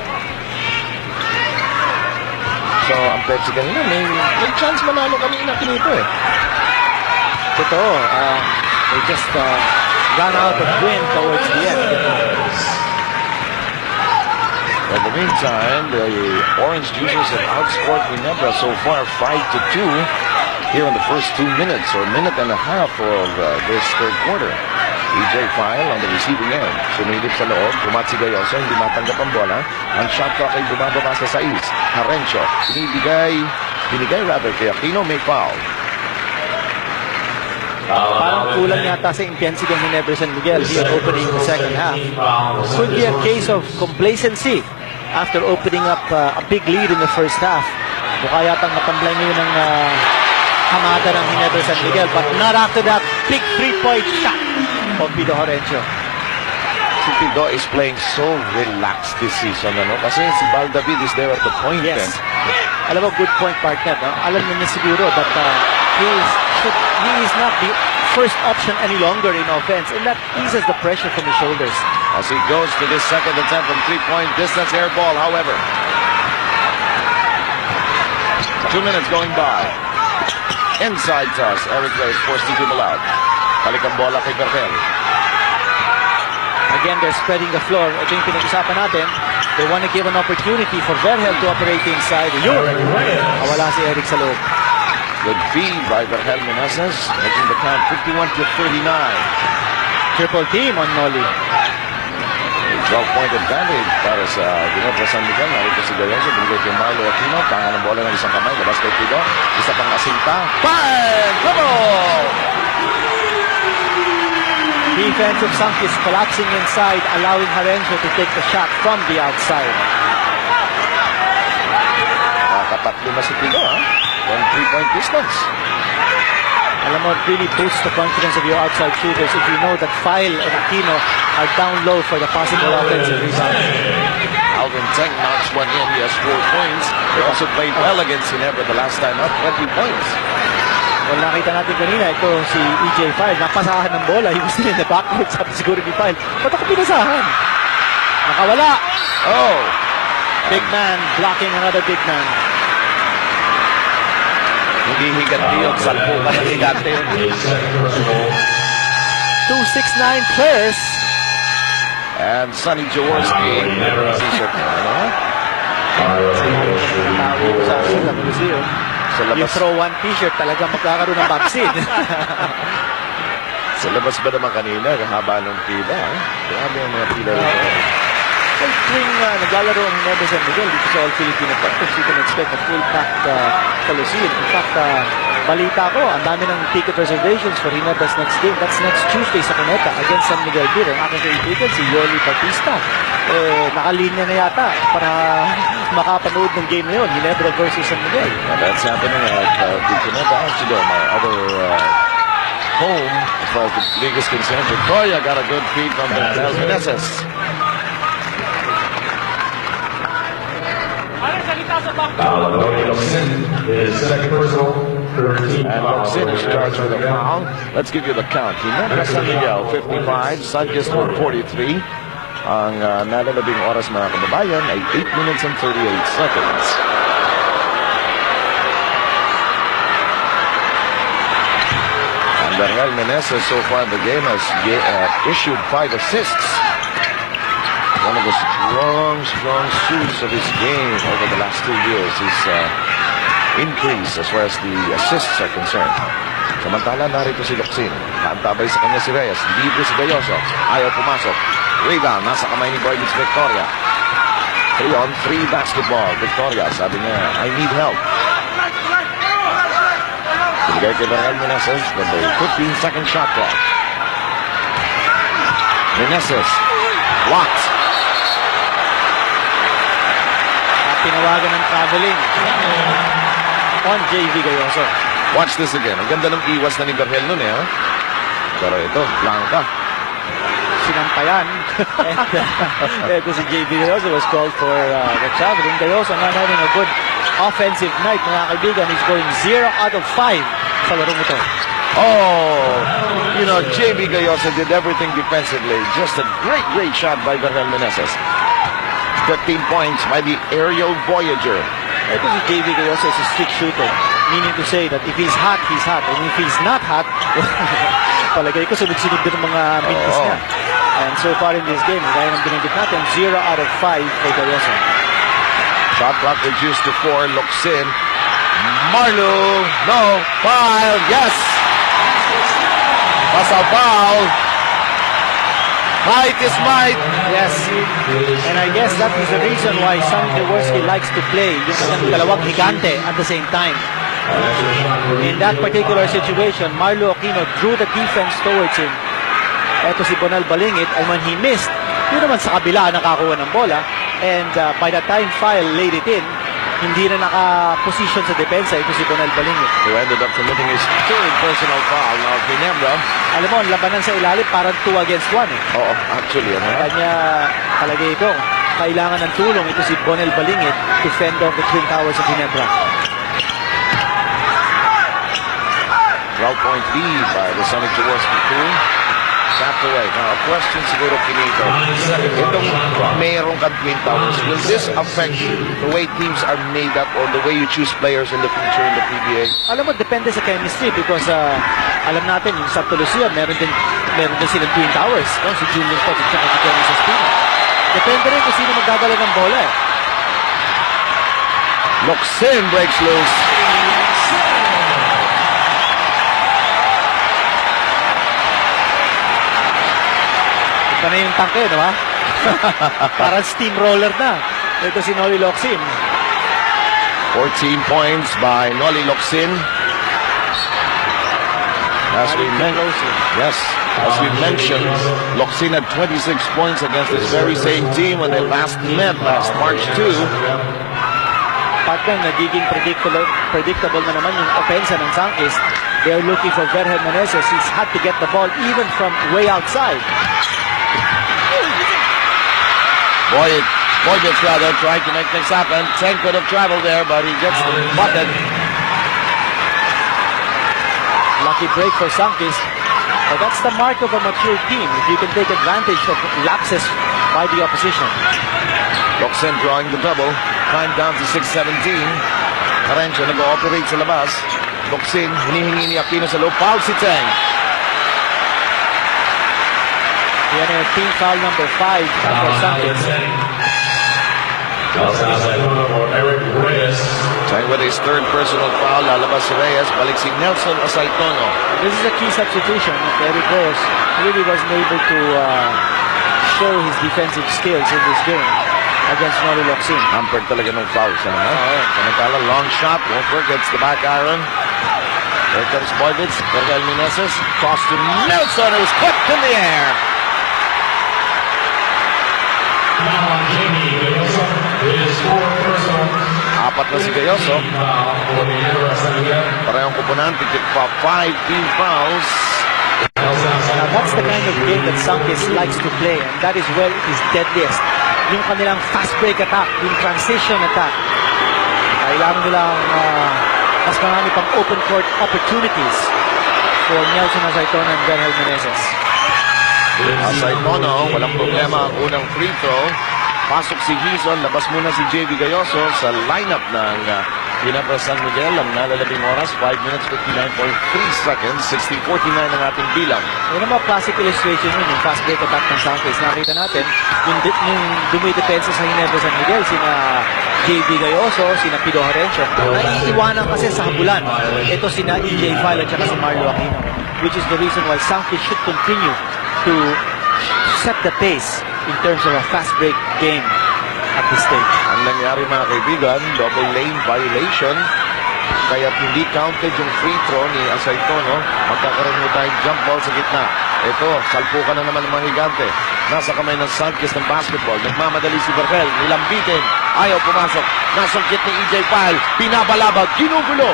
So ang Pepsi kanina, may chance manalo kanina pinito eh. Totoo, they just ran out of wind towards the end. In the meantime, the Orange Juicers have outscored Ginebra so far 5-2 here in the first 2 minutes or minute and a half of this third quarter. EJ File on the receiving end. Sumilip sa loob, Pumatsigay-Oso, hindi matanggap ang bola. Ang shot clock ay bumababa sa 6. Harencio, binigay rather kay Aquino, may foul. Parang kulang yata sa intensity ng Ginebra San Miguel here opening the second half. Could be a case of complacency after opening up a big lead in the first half. Mukha yatang matamblay ngayon ng hamada ng Ginebra San Miguel, but not after that big 3-point shot of Pido Horencio. Si Pido is playing so relaxed this season, ano? Kasi si Baldavid is there at the point. Yes. Alam mo, good point, partner. No? Alam niya siguro that he is not the first option any longer in offense, and that eases the pressure from his shoulders. As he goes to this second attempt from 3-point distance, air ball, however. 2 minutes going by. Inside toss. Eric Ray is forced to dribble out. Balik ang bola kay Berhel. Again, they're spreading the floor. Ito yung pinag-usapan natin. They want to give an opportunity for Verhel to operate inside. Yun! Wala si Eric sa loob. Good feed by Verhel Meneses, making the count 51-39. Triple team on Noli. 12-point advantage para sa Ginebra San Miguel. Narito si Gayoso, binigay kay Marlo Aquino. Tangan ng bola ng isang kamay. Labas kay Pido. Isa pang asinta. Bang! Double! Defensive Sunkist collapsing inside, allowing Harencio to take the shot from the outside. Nakatatlo na si Pido, ha? From 3-point distance. Alam mo, it really boosts the confidence of your outside shooters if you know that File and Aquino are down low for the possible offensive rebound. Alvin Teng knocks one in. He has 4 points. They also played well against Ginebra the last time up, 20 points. Well, nakita natin kanina, ito si EJ File, napasahan ng bola. He was still in the backcourt, sabi siguro ni File. Ba't ako pinasahan? Nakawala. Oh! Big man blocking another big man. Hindi higante yun. Salpo ka na higante yun. 2-6-9 players. And Sonny Jaworski. T-shirt na, ano? You throw one t-shirt, talagang magkakaroon ng vaccine. Sa labas ba naman kanina, kahaba ng pila, eh? Grabe ang mga pila rito. Well, tuwing naglalaro ang Ginebra San Miguel dito sa All-Filipino Conference, you can expect a full-packed Coliseum. In fact, balita ko, ang dami ng ticket reservations for Ginebra's next game. That's next Tuesday sa Cuneta against San Miguel Beer. Ang aking kaibigan, si Yoli Bautista. Nakalinya na yata para makapanood ng game na yun, Ginebra versus San Miguel. Well, that's happening at the Cuneta. Actually, my other home, as far as the league is concerned, Victoria got a good feed from the Meneses. His second personal, 13 And Locsin is charged with a foul. Let's give you the count. Ginebra San Miguel, 55. Sunkist with 43. Ang nalalabing oras mga kababayan ay 8 minutes and 38 seconds. And Barangay Meneses so far in the game has issued 5 assists. One of the strong suits of his game over the last 2 years is increase as far as the assists are concerned. Samantala, narito si Locsin. Kaantabay sa kanya si Reyes. Libre si Gayoso. Ayaw pumasok. Rebound. Nasa kamay ni Boyd's Victoria. 3-on-3 basketball. Victoria, sabi niya, I need help. Binigay kay Barangay Meneses with a 15-second shot clock. Meneses. Blocked. Tinawagan ng traveling on JV Gayoso. Watch this again. Ang ganda ng iwas na ni Berhel nun ha. Pero ito, blanca. Sinampayan. And ito si JV Gayoso was called for the traveling. Gayoso not having a good offensive night, mga kaibigan. He's going 0 out of 5 sa larong ito. Oh, you know, JV Gayoso did everything defensively. Just a great shot by Berhel Meneses. 15 points by the aerial Voyager. Ito si JV Gayoso is a streak shooter. Meaning to say that if he's hot, he's hot. And if he's not hot, palagay ko sunod-sunod din ang mga minutes niya. And so far in this game, gaya ng binanggit natin, 0 out of 5 kay Gayoso. Shot clock reduced to 4. Locsin. Marlu. No. Foul. Yes. That's a foul. Might is might. Yes. And I guess that is the reason why Sonny Jaworski likes to play yung isang dalawang higante at the same time. In that particular situation, Marlo Aquino drew the defense towards him. Ito si Bonal Balingit, and when he missed, yun naman sa kabila nakakuha ng bola. And by the time File laid it in, hindi na naka-position sa depensa ito si Bonal Balingit. Who ended up committing his third personal foul. Now, Ginebra. Alam mo, ang labanan sa ilalim parang 2 against 1 eh. Oo, actually. Kanya palagay ito, kailangan ng tulong ito si Bonal Balingit to fend off the Twin Towers of Ginebra. 12-point lead by the Sonic Jaworski crew. Tapped away. Now, a question siguro kinito. Itong mayroong kang Twin Towers, will this affect the way teams are made up or the way you choose players in the future in the PBA? Alam mo, depende sa chemistry because alam natin, yung Santo Lucia, meron din silang Twin Towers. No? Si Junior Pot at saka si Kenny Sespino. Depende rin kung sino magdadala ng bola eh. Locsin breaks loose. Iba na yung tangke, no ha? Parang steamroller na. Ito si Noli Locsin. 14 points by Noli Locsin. As we mentioned, Locsin had 26 points against this very same team when they last met last March 2. Pagka nagiging predictable na naman yung offense ng Sunkist, they're looking for Berhel Meneses. He's had to get the ball even from way outside. Boyd's rather trying to make things happen. Ten could have traveled there, but he gets the bucket. Lucky break for Sunkist. But that's the mark of a mature team, if you can take advantage of lapses by the opposition. Locsin drawing the double. Time down to 6:17. Carencio nag-ooperate sa labas. Locsin, hinihingi ni Aquino sa loob. Foul si Teng. Yan yung team foul number 5 for Sunkist. Teng with his third personal foul. Lalabas si Reyes. Balik si Nelson Asaitono. This is a key substitution. Eric Reyes really wasn't able to show his defensive skills in this game against Noli Locsin. Hampered talaga ng foul siya naman. Samantala, long shot. Won't work. Gets the back iron. There comes Boyditz. Berhel Meneses. Toss to Nelson. It was clipped in the air. Apat na si Gayoso. Parehong kupunan. Tigit pa 5 team fouls. Now that's the kind of game that Sunkist likes to play, and that is where it is deadliest. Yung kanilang fast break attack, yung transition attack. Kailangan nilang mas marami pang open court opportunities for Nelson Asaitono and Berhel Meneses. Asaitono, walang problema ang unang free throw. Pasok si Hizon, labas muna si JV Gayoso sa lineup ng Ginebra San Miguel. Ang nalalabing oras, 5 minutes, 59.3 seconds, 60-49 ang ating bilang. Yan ang mga classic illustration yun, yung fast break attack ng Sunkist. Nakita natin, yung dumidepensa sa Ginebra San Miguel, sina JV Gayoso, sina Pido Harencio, naiiwanan kasi sa habulan. Ito sina EJ File at saka si Marlo Aquino, which is the reason why Sunkist should continue to set the pace in terms of a fast break game at this stage. Ang nangyari mga kaibigan, double lane violation. Kaya hindi counted yung free throw ni Asaitono. Magkakaroon mo tayong jump ball sa gitna. Ito, salpukan na naman ng mga higante. Nasa kamay ng Sunkist ng basketball. Nagmamadali si Berhel. Nilambitin. Ayaw pumasok. Nasungkit ni EJ Pyle. Pinabalabag. Ginugulo.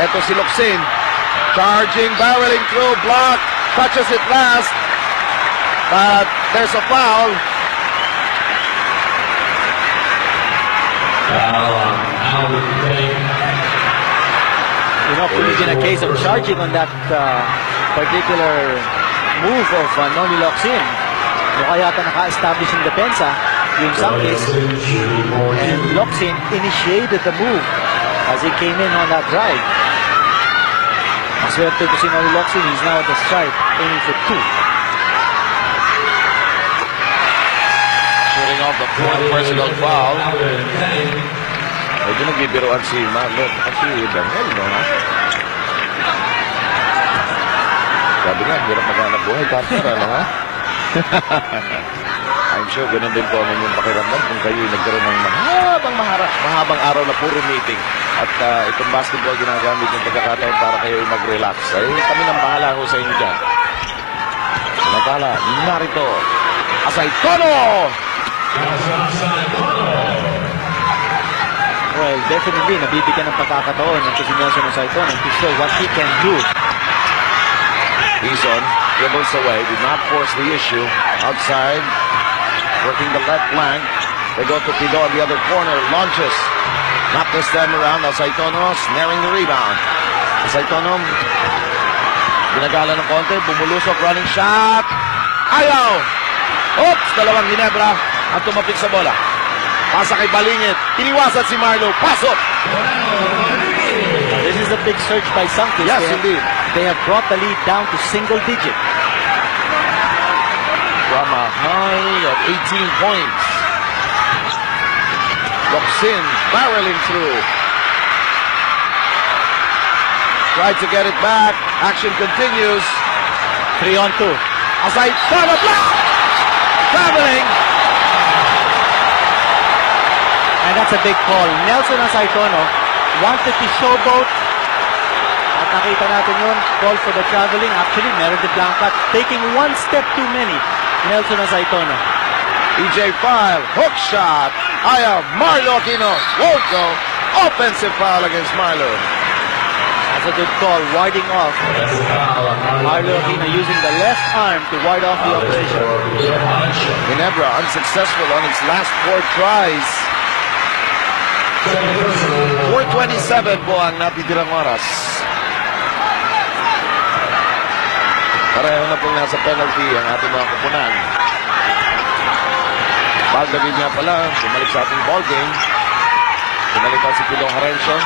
Ito si Locsin. Charging, barreling through, block. Touches it last. But there's a foul. You know, could have been a case of charging on that particular move of Noni Locsin. Mukha yata naka-establish yung depensa, yung Sunkist. And Locsin initiated the move as he came in on that drive. Maswerte ko si Noni Locsin. He's now at the stripe, aiming for 2. Shooting off the fourth personal foul. Medyo nagbibiruan si Marlo kasi Berhel, no? Sabi nga, hirap maghanap buhay, partner, ano ha? I'm sure ganun din po ang inyong pakiramdam kung kayo'y nagkaroon ng mahabang araw na puro meeting. At itong basketball ginagamit yung pagkakataon para kayo'y mag-relax. Ay, kami nang bahala ko sa inyo dyan. Samantala, narito, Asaitono! Well, definitely, nabibigyan ng pagkakataon ng si Nelson Asaitono to show what he can do. Hizon dribbles away, did not force the issue. Outside, working the left flank. They go to Pido on the other corner, launches. Not this time around, Asaitono snaring the rebound. Asaitono, ginagala ng konti, bumulusok, running shot. Ayaw! Oops! Dalawang Ginebra at tumapik sa bola. Pasa kay Balingit. Iniwasan si Marlo. Pasok! This is a big surge by Sunkist. Yes, indeed. They have brought the lead down to single digit. From a high of 18 points. Locsin barreling through. Tried to get it back. Action continues. 3-on-2. Asaitono block! Traveling. And that's a big call. Nelson Asaitono wanted to showboat. At nakita natin yun. Call for the traveling. Actually, meron de Blanca taking one step too many. Nelson Asaitono. EJ File, hook shot. Ayaw, Marlo Aquino won't go. Offensive foul against Marlo. That's a good call. Warding off. Marlo Aquino using the left arm to ward off the opposition. Ginebra unsuccessful on its last 4 tries. 4:27 po ang natitirang oras. Pareho na pong nasa penalty ang ating mga kupunan. David nga pala, bumalik sa ating ball game. Pinalitan si Pido Harencio.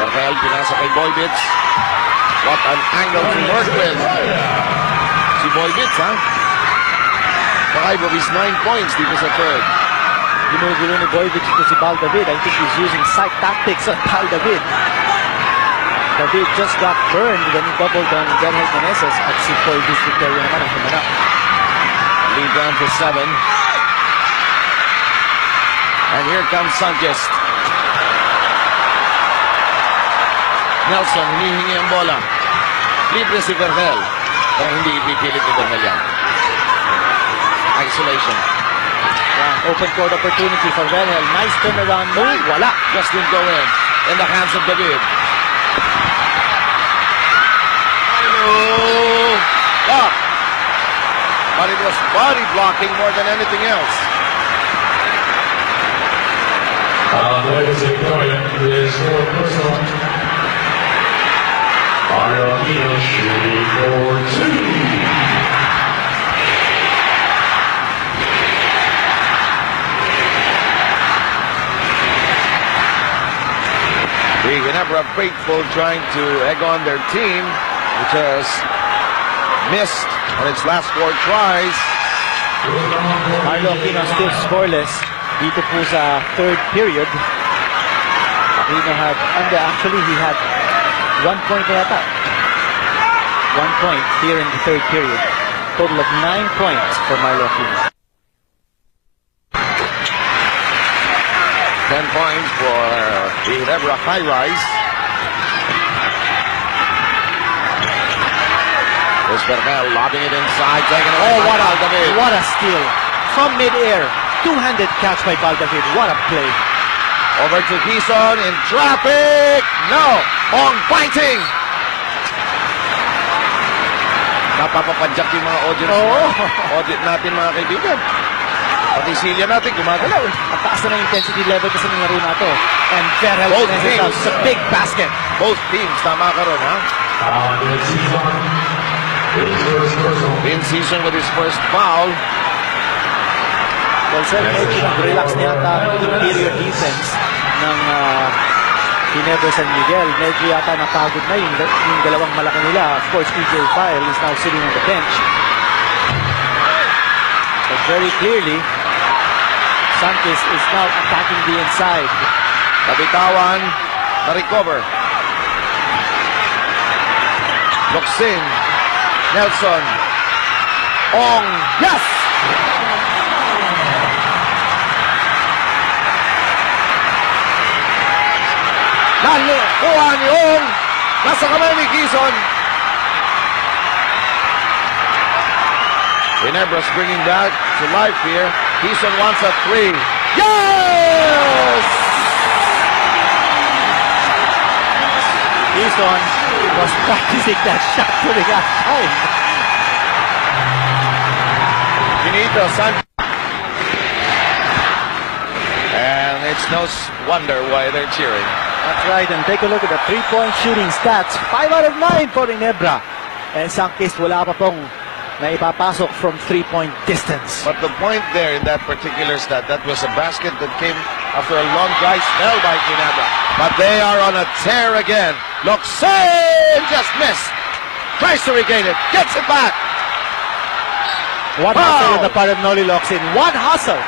Berhel, pinasa kay Boybits. What an angle to work with. Si Boybits, ha? 5 of his 9 points dito sa third. Ginugulo ni Boyvich ito si Bal David. I think he's using psych tactics on Bal David. David just got burned when he doubled on Berhel Meneses at si Boyvich Victoria naman ang kumanap. Lead down to 7. And here comes Sunkist. Nelson, hinihingi ang bola. Libre si Berhel. Pero hindi ipipilit ni Berhel yan. Isolation. Yeah, open court opportunity for Berhel. Nice turnaround move. Wala. Just didn't go in the hands of David. Hello. but it was body blocking more than anything else. Ladies and gentlemen, is for personal. Filipino shooting for 2. The Ginebra faithful trying to egg on their team, which has missed on its last 4 tries. Marlo Aquino still scoreless dito po sa third period. Aquino had, actually he had 1 point na yata. 1 point here in the third period. Total of 9 points for Marlo Aquino. 10 points for the Ginebra high rise. Bernal lobbing it inside, taking it. Oh, what a steal. From mid-air, two-handed catch by Baldavid. What a play. Over to Quezon in traffic. No, on fighting. Napapapadyak yung mga audience. Audit natin mga kaibigan. Pati silya natin gumagalaw. Ang taas na ng intensity level kasi ng laro na to. And Verhel Meneses sa big basket. Both teams, tama ka ron, ha? In season with his first foul. Well, sir, medyo nag-relax niya yata ang interior defense ng Ginebra San Miguel. Medyo yata napagod na yung dalawang malaki nila. Of course, EJ File is now sitting on the bench. But very clearly, Sunkist is now attacking the inside. Kabitawan, na-recover. Loksin, Nelson, Ong, yes! Kuha ni Ong, nasa kamay ni Quezon. Ginebra's bringing back to life here. Quezon wants a 3. Yes! Quezon was practicing that shot for the last time. Finito, San. And it's no wonder why they're cheering. That's right, and take a look at the three-point shooting stats. 5 out of 9 for Ginebra. And Sunkist wala pa pong naipapasok from three-point distance. But the point there in that particular stat, that was a basket that came after a long dry spell by Ginebra. But they are on a tear again. Loksin just missed. Tries to regain it. Gets it back. What hustle in the part of Noli Loksin. What hustle.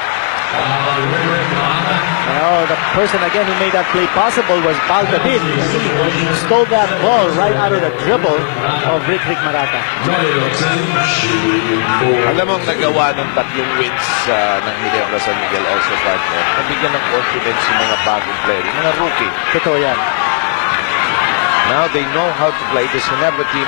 The person again who made that play possible was Baldavid. He stole that ball right out of the dribble of Rick Marata. Alam mong nagawa ng 3 wins ng Ginebra San Miguel also partner. Nabigyan ng confidence yung mga bagong player, yung mga rookie. Totoo yan. Now they know how to play. This Ginebra team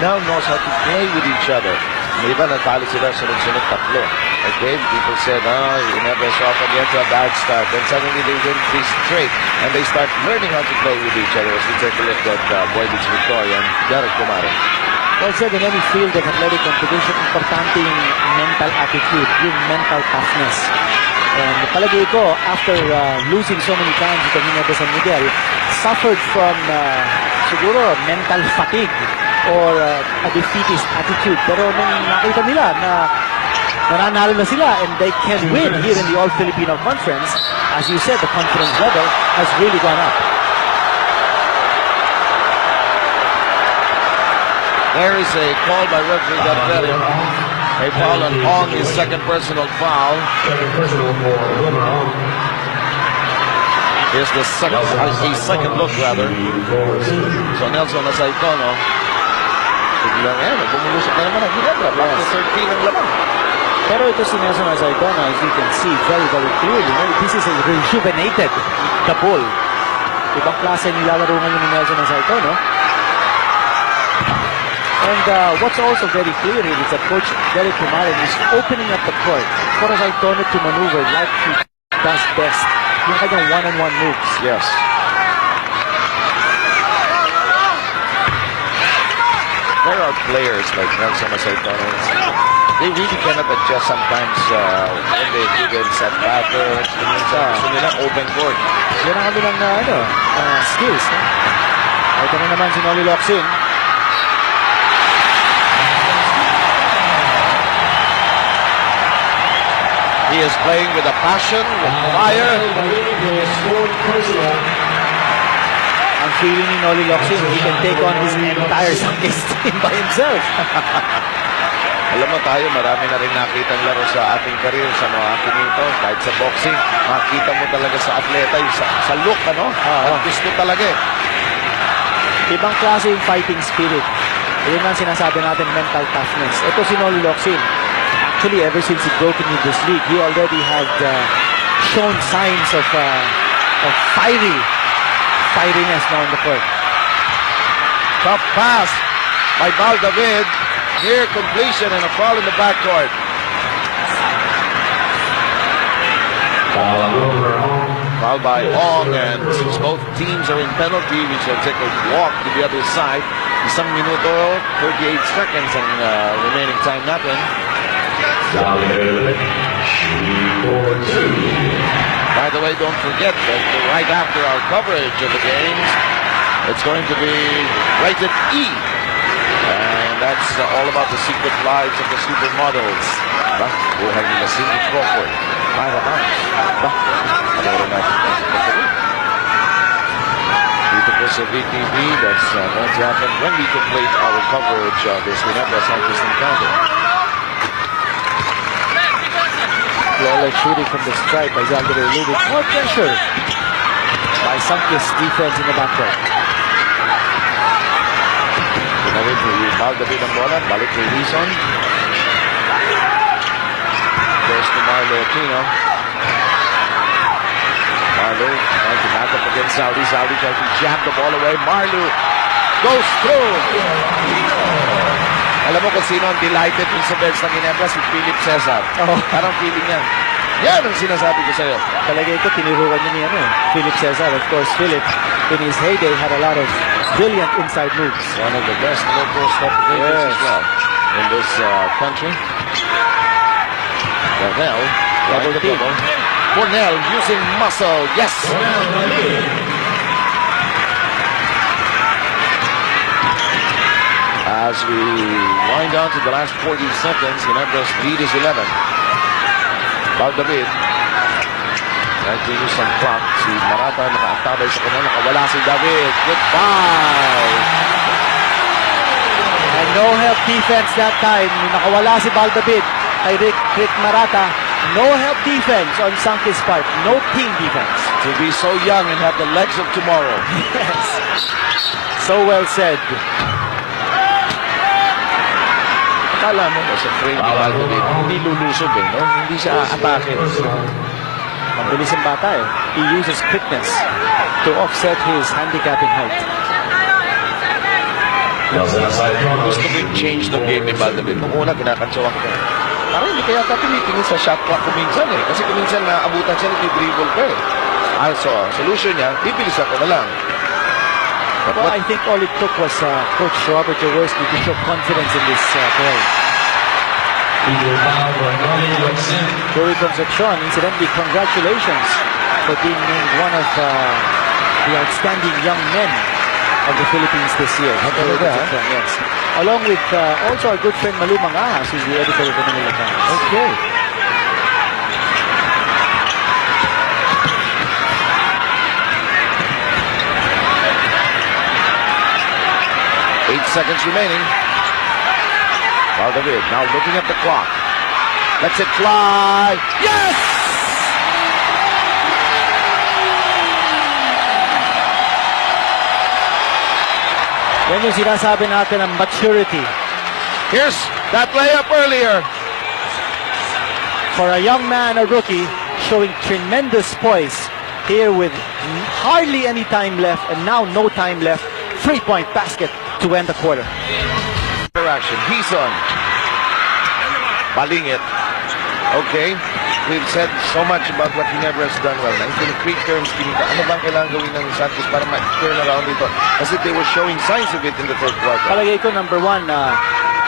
now knows how to play with each other. May iba natalo sila sunod-sunod 3. Okay, people said, Ginebra is often yet to a bad start. Then suddenly they win 3 straight. And they start learning how to play with each other. As we take a look at Boy Beach Victoria and Derek Kumare. Well said, in any field of athletic competition, importante yung mental attitude, yung mental toughness. And palagay ko, after losing so many times ito Ginebra San Miguel, suffered from siguro mental fatigue or a defeatist attitude. Pero nung nakita nila na nananalo na sila and they can win here in the All-Filipino Conference, as you said, the confidence level has really gone up. There is a call by referee Gardelli. A foul on Ong, his second personal foul. Here's the second look rather. So Nelson Asaitono. Biglang bumulusok na naman ang Ginebra. Back to 13 ang laman. Pero ito si Nelson Asaitono, as you can see very, very clearly, this is a rejuvenated the ball. Ibang klase nilalaro ngayon ni Nelson Asaitono. And what's also very clear is that Coach Derek Kumare is opening up the court for Asaitono to maneuver like he does best. Yung kanyang one-on-one moves. Yes. There are players like Nelson Asaitono. They really cannot adjust sometimes when they give set batter. Gusto nila open court. Yan ang kanilang skills. Ito na naman si Noli Locsin. He is playing with a passion, with fire. Ang feeling ni Noli Locsin, he can take on his entire Sunkist team by himself. Alam mo tayo, marami na rin nakitang laro sa ating career sa mga kumito. Kahit sa boxing, makita mo talaga sa atleta, yung sa look, ano? At gusto talaga eh. Ibang klase yung fighting spirit. Yun ang sinasabi natin, mental toughness. Ito si Noli Locsin. Actually, ever since he broke into this league, he already had shown signs of fieriness now on the court. Tough pass by Val David. Near completion and a foul in the backcourt. Foul by Ong, and since both teams are in penalty, we shall take a walk to the other side. Isang minuto, 38 seconds ang remaining time natin. By the way, don't forget that right after our coverage of the games, it's going to be rated E. And that's all about the secret lives of the supermodels. Buhay nila Cindy Crawford. Para times. Panoorin natin. Dito po sa VTV, that's going to happen when we complete our coverage of this Ginebra Sunkist encounter. Flawless shooting from the stripe by Zaldivar Lubic. More pressure by Sunkist defense in the backcourt. Pinawin ni Val David ang bola. Balik kay Reason. Goes to Marlo Aquino. Marlo trying to back up against Saudi. Saudi trying to jab the ball away. Marlo goes through. Alam mo kung sino ang delighted dun sa bench ng Ginebra? Si Philip Cesar. Parang feeling niya. Yan ang sinasabi ko sa'yo. Talagay ko, tinirukan niya ni Philip Cesar. Of course, Philip, in his heyday, had a lot of brilliant inside moves. One of the best local step players as well in this country. Cornell, double double. Cornell using muscle. Yes. As we wind down to the last 40 seconds, Ginebra's lead is 11. Val David. Trying to use some clock. Si Marata nakaantabay sa kanya. Nakawala si David. Goodbye. And no help defense that time. Nakawala si Val David kay Rick Marata. No help defense on Sunkist part. No team defense. To be so young and have the legs of tomorrow. Yes. So well said. Akala mo sa frame ni Val David, hindi lulusog eh, no? Hindi siya atake. Mabilis ang bata eh. He uses quickness to offset his handicapping height. Gusto ko yung change ng game ni Val David. Nung una, kinakantsawan ko. Parang hindi kaya tumitingin sa shot clock kuminsan eh. Kasi kuminsan naabutan siya, nag-dribble pa eh. Also, solution niya, bibilisan ko na lang. Well, I think all it took was Coach Robert Jaworski to show confidence in this play. Joey Concepcion, incidentally, congratulations for being named one of the outstanding young men of the Philippines this year. Yes. Along with also our good friend Malu Mangahas, who's the editor of the Manila Times. Okay. Seconds remaining. Val David now looking at the clock. Lets it fly. Yes! Yan yung sinasabi natin ng maturity. Here's that layup earlier. For a young man, a rookie, showing tremendous poise here with hardly any time left and now no time left. 3-point basket to end the quarter. Interaction. He's on. Balingit. Okay. We've said so much about what Ginebra has done well. In quick terms, kinita, ano bang kailangan gawin ng Sunkist para ma-turn around dito? Kasi they were showing signs of it in the third quarter. Palagay ko, number one,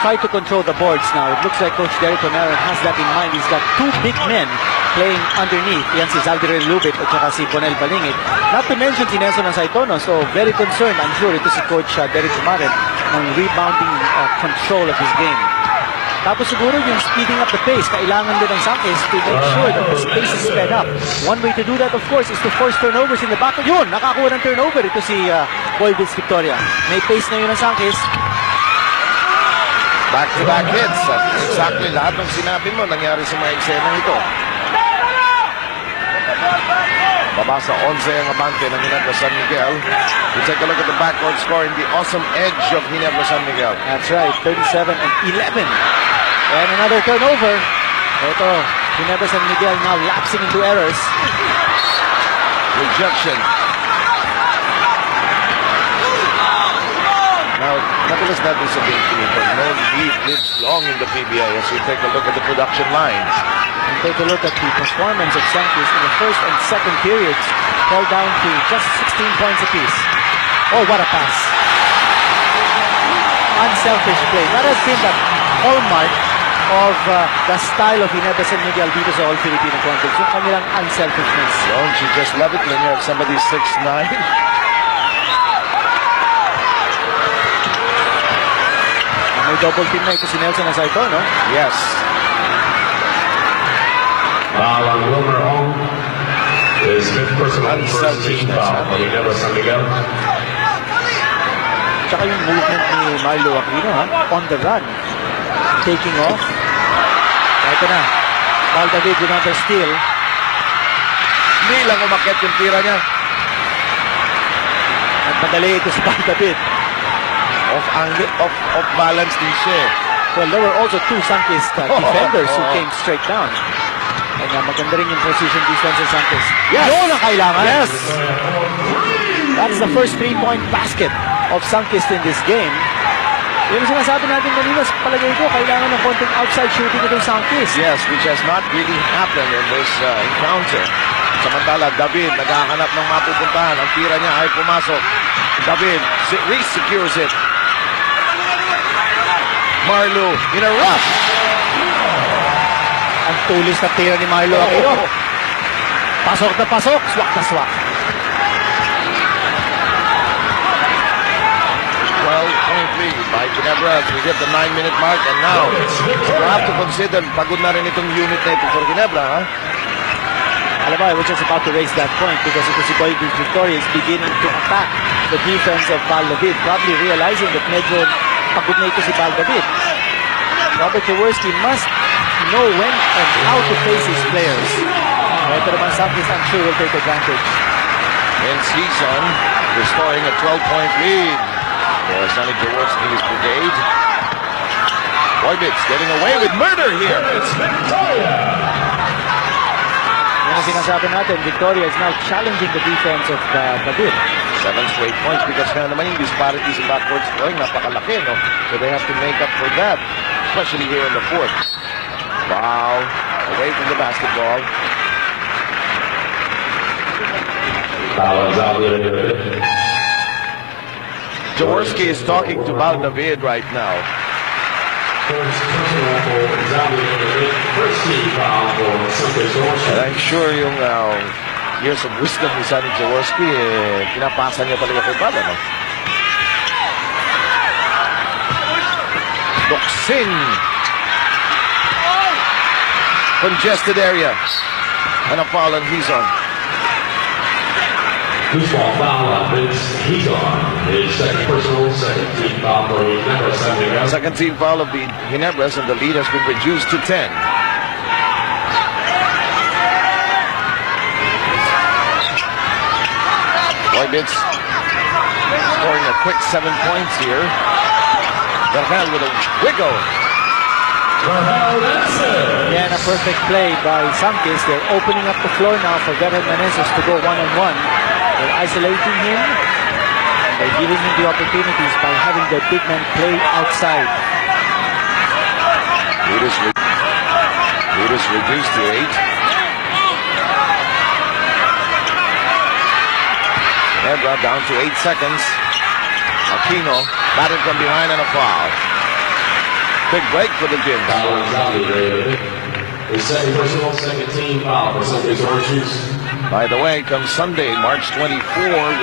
try to control the boards now. It looks like Coach Derek Onaran has that in mind. He's got two big men playing underneath. Yan si Zaldiray Lubit at saka si Bonel Balingit. Not to mention si Nelson Saitono. So very concerned, I'm sure, ito si Coach Derek Onaran ng rebounding control of his game. Tapos siguro yung speeding up the pace, kailangan din ng Sunkist to make sure that the pace is sped up. One way to do that, of course, is to force turnovers in the back. Yun, nakakuha ng turnover. Ito si Boyvitz Victoria. May pace na yun ng Sunkist. Back-to-back hits. At exactly lahat ng sinabi mo nangyari sa mga eksena ito. Baba sa 11 ang abante ng Ginebra San Miguel. We take a look at the backcourt score in the awesome edge of Ginebra San Miguel. That's right, 37 and 11. And another turnover. Ito, Ginebra San Miguel now lapsing into errors. Rejection. Now, madalas natin sabihin, Filipino, no lead lives long in the PBA as we take a look at the production line. And take a look at the performance of Sunkist in the first and second periods. Fell down to just 16 points apiece. Oh, what a pass. Unselfish play. That has been the hallmark of the style of Ginebra San Miguel dito sa All Filipino Conference. Yung kanilang unselfishness. Don't you just love it when you have somebody 6'9"? May double team na ito si Nelson Saitono. Yes. Foul on Wilmer Hong. His fifth personal first team foul for Ginebra San Miguel. Tsaka yung movement ni Marlo Aquino, on the run. Taking off. Ito na. Bal David with another steal. Hindi lang umakit yung tira niya. Nagpadali ito si Bal David. Off balance din siya. Well, there were also two Sunkist defenders who came straight down. And maganda rin yung position defense ng Sunkist. Yes! Yun ang kailangan. Yes! That's the first 3-point basket of Sunkist in this game. Yung sinasabi natin kanina, sa palagay ko, kailangan ng konting outside shooting itong Sunkist. Yes, which has not really happened in this encounter. Samantala, David naghahanap ng mapupuntahan. Ang tira niya ay pumasok. David re-secures it. Marlo in a rush. Ang tulis na tira ni Marlo Aquino. Pasok na pasok, swak na swak. 12-point lead by Ginebra as we hit the 9-minute mark. And now, we'll have to consider pagod na rin itong unit na ito for Ginebra, ha? Alam mo, I was just about to raise that point because ito si Boyvitz Victoria is beginning to attack the defense of Bal David, probably realizing that medyo pagod na ito si Bal David. Robert Jaworski must know when and how to face his players. Ito naman Sunkist, I'm sure, will take advantage. In season, restoring a 12-point lead for Sonny Jaworski's brigade. Boyvitz getting away with murder here. It's Victoria. Yan ang sinasabi natin, Victoria is now challenging the defense of David. 7 straight points because nga naman yung disparities in backcourt scoring napakalaki, no? So they have to make up for that, especially here in the fourth. Wow, away from the basketball. Jaworski is talking to Bal David right now. And I'm sure yung years of wisdom ni Sonny Jaworski, pinapasa niya talaga kay Bal, no? Doksin. Congested area. And a foul on Hizon. Loose ball foul on Vince Hizon. His second personal, second team foul for Ginebra San Miguel. Second team foul of the Ginebras, and the lead has been reduced to 10. Boyvitz scoring a quick 7 points here. Verhel with a wiggle. Again, a perfect play by Sunkist. They're opening up the floor now for Verhel Meneses to go one-on-one. They're isolating him. And they're giving him the opportunities by having their big men play outside. Lead is reduced to 8. Ginebra down to 8 seconds. Aquino batted from behind and a foul. big break for the Gins. Foul evaluated. The second personal, second team foul for Sunkist Orange Juice. By the way, come Sunday, March 24,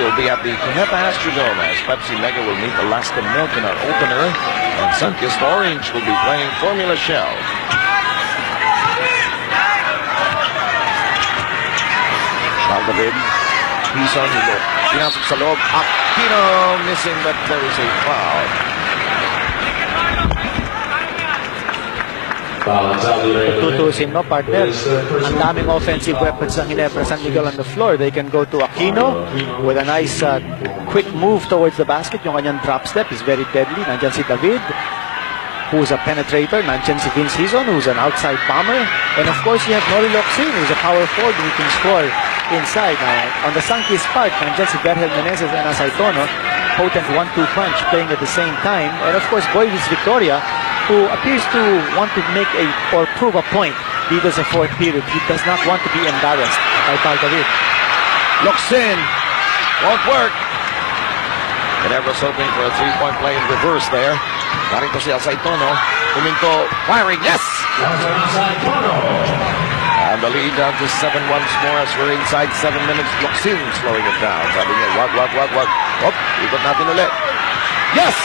we'll be at the Ginebra Astrodome as Pepsi Mega will meet Alaska Milk in our opener, and Sunkist Orange will be playing Formula Shell. David, Pison, pinasok sa loob. Aquino missing, but there is a foul. Tutusin mo, partner. Ang daming offensive weapons ng Ginebra San Miguel on the floor. They can go to Aquino with a nice quick move towards the basket. Yung kanyang drop step is very deadly. Nandyan si David, who's a penetrator. Nandyan si Vince Hizon, who's an outside bomber. And of course, you have Nori Locsin, who's a power forward who can score inside. Now, on the Sunkist part, nandyan si Berhel Meneses and Asaitono. Potent 1-2 punch playing at the same time. And of course, Boyvis Victoria, who appears to want to make or prove a point dito sa fourth period. He does not want to be embarrassed by David. Locsin won't work. Ginebra's hoping for a three-point play in reverse there. Narito si Asaitono. Huminto, firing, yes! And the lead down to 7 once more as we're inside 7 minutes. Locsin slowing it down. Sabi niya, wag. Hop, ikot natin ulit. Yes!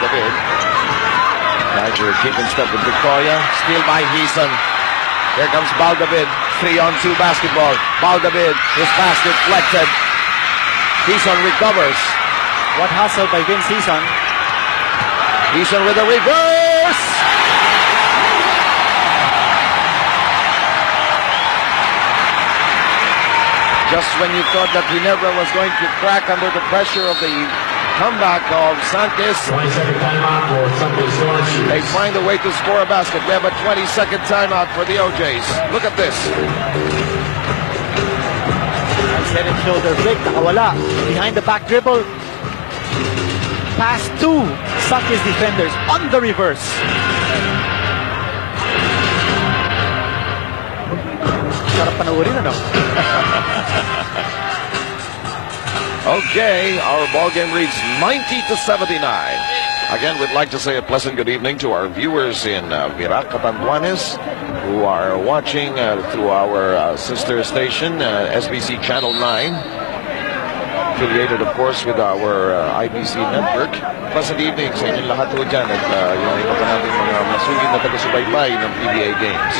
David. Niger keeping step with Victoria. Steal by Hizon. Here comes David. 3-on-2 basketball. David, his pass deflected. Hizon recovers. What hustle by Vince Hizon. Hizon with a reverse. Just when you thought that Ginebra was going to crack under the pressure of the comeback of Sunkist, 20-second timeout for Sunkist Orange Juice. they find a way to score a basket. We have a 20-second timeout for the OJs. Look at this. Nice head and shoulder flick. Nakawala. Behind the back dribble. Pass to Sunkist defenders on the reverse. Sarap panoorin, ano? Okay, our ball game reads 90-79. Again, we'd like to say a pleasant good evening to our viewers in Virac, Catanduanes, who are watching through our sister station, SBC Channel 9, affiliated, of course, with our IBC network. Pleasant evening sa inyong lahat po dyan at yung iba pa natin mga masugid na taga-subaybay ng PBA games.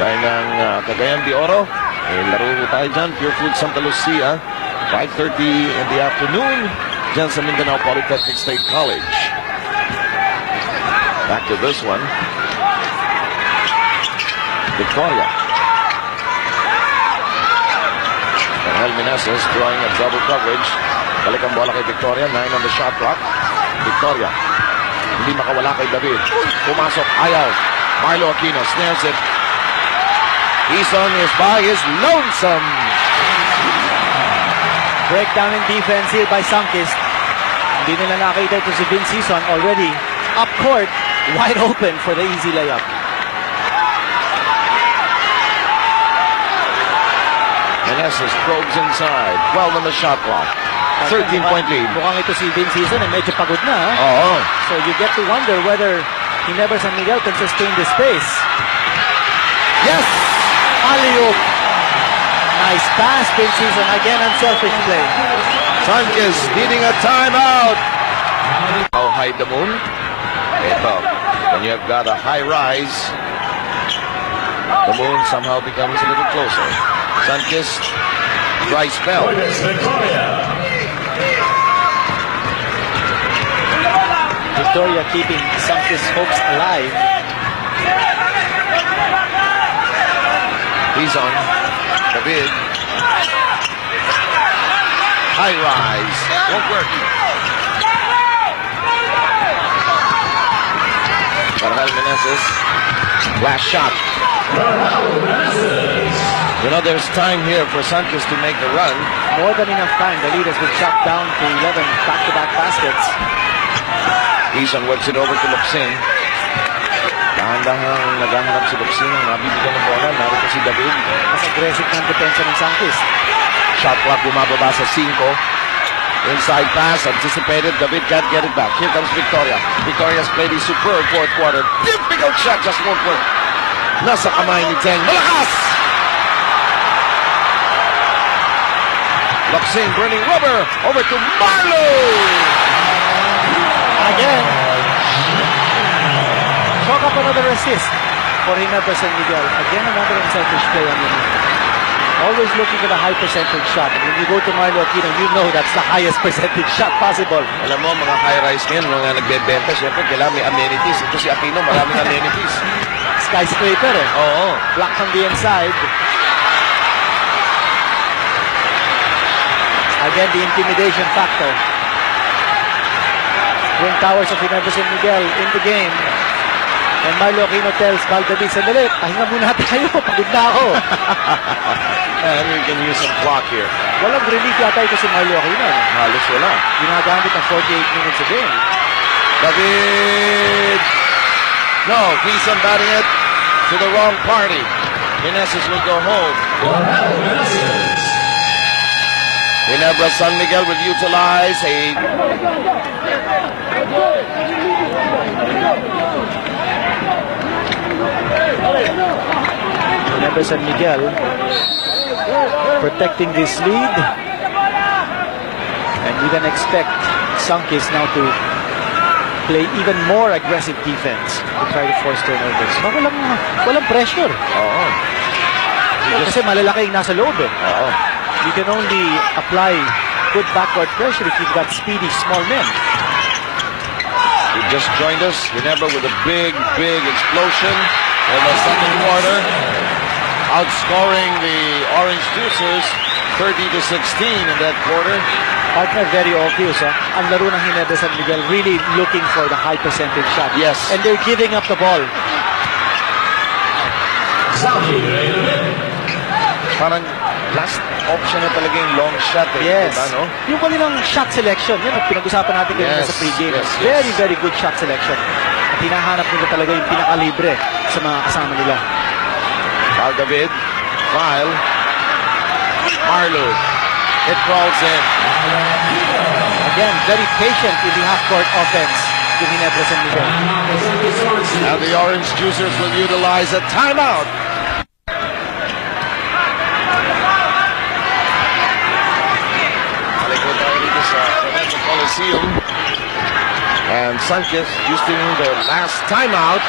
Dahil ng Cagayan de Oro, laro tayo dyan, Pure Food Santa Lucia, 5:30 in the afternoon, dyan sa Mindanao Polytechnic State College. Back to this one. Victoria. Berhel Meneses drawing a double coverage. Balik ang bola kay Victoria, 9 on the shot clock. Victoria. Hindi makawala kay David. Pumasok, ayaw. Marlo Aquino snares it. Hizon is by his lonesome. Breakdown in defense here by Sunkist. Hindi nila nakita ito si Vince Hizon already up court, wide open for the easy layup. Meneses probes inside. 12 on the shot clock. 13-point lead. Mukhang ito si Vince Hizon ay medyo pagod na. Oo. So you get to wonder whether Ginebra San Miguel can sustain this pace. Yes! Alley-oop. Nice pass, Vince Hizon. Again, unselfish play. Sunkist needing a timeout. How high the moon? Ito. When you have got a high rise, the moon somehow becomes a little closer. Sunkist, dry spell. Victoria keeping Sunkist hopes alive. He's on. David. High rise. Won't work. Berhel Meneses. Last shot. You know, there's time here for Sunkist to make a run. More than enough time. The lead has been shot down to 11 back-to-back baskets. Hizon works it over to Locsin. Dahan-dahang naghahanap si Boxing. Mabibigyan ng bola. Narito si David. Mas aggressive ng depensa ng Sunkist. Shot clock bumababa sa 5. Inside pass, anticipated. David can't get it back. Here comes Victoria. Victoria's played a superb fourth quarter. Difficult shot, just won't work. Nasa kamay ni Teng. Malakas! Boxing, burning rubber. Over to Marlo! Again. Chalk up another assist for Ginebra San Miguel. Again, another unselfish play on the night. Always looking for the high percentage shot. And when you go to Marlo Aquino, you know that's the highest percentage shot possible. Alam mo, mga high-rise ngayon, mga nagbebenta, syempre, kailangan may amenities. Ito si Aquino, maraming amenities. Skyscraper eh. Oo. Block on the inside. Again, the intimidation factor. Twin towers of Ginebra San Miguel in the game. And Marlo Aquino tells Valdavid, sandali, pahinga muna tayo, pagod na ako. And we can use some clock here. Walang relief yata ito si Marlo Aquino. Halos wala. Ginagamit ang 48 minutes a game. David! No, he's batting it to the wrong party. Meneses will go home. Ginebra San Miguel will utilize a... Ginebra San Miguel protecting this lead, and we can expect Sunkist now to play even more aggressive defense to try to force turnovers. Walang pressure. Oo. Kasi malalaki yung nasa loob eh. Oo. You can only apply good backward pressure if you've got speedy small men. He just joined us. Ginebra with a big explosion in the second quarter, outscoring the Orange Juicers 30-16 in that quarter. Partner, very obvious. Ang laro ng Ginebra San Miguel really looking for the high percentage shot. Yes. And they're giving up the ball. Parang last option na talaga yung long shot. Yes. Diba, no? Yung kanilang shot selection, yun ang pinag-usapan natin kanina Yes, sa pregame. yes. Very good shot selection. At hinahanap nila talaga yung pinakalibre sa mga kasama nila. David, File, Marlo. It crawls in. Again, very patient in the half-court offense to Ginebra San Miguel. Now the Orange Juicers will utilize a timeout. Malikot tayo dito sa Provincial Coliseum. And Sunkist using the last timeout.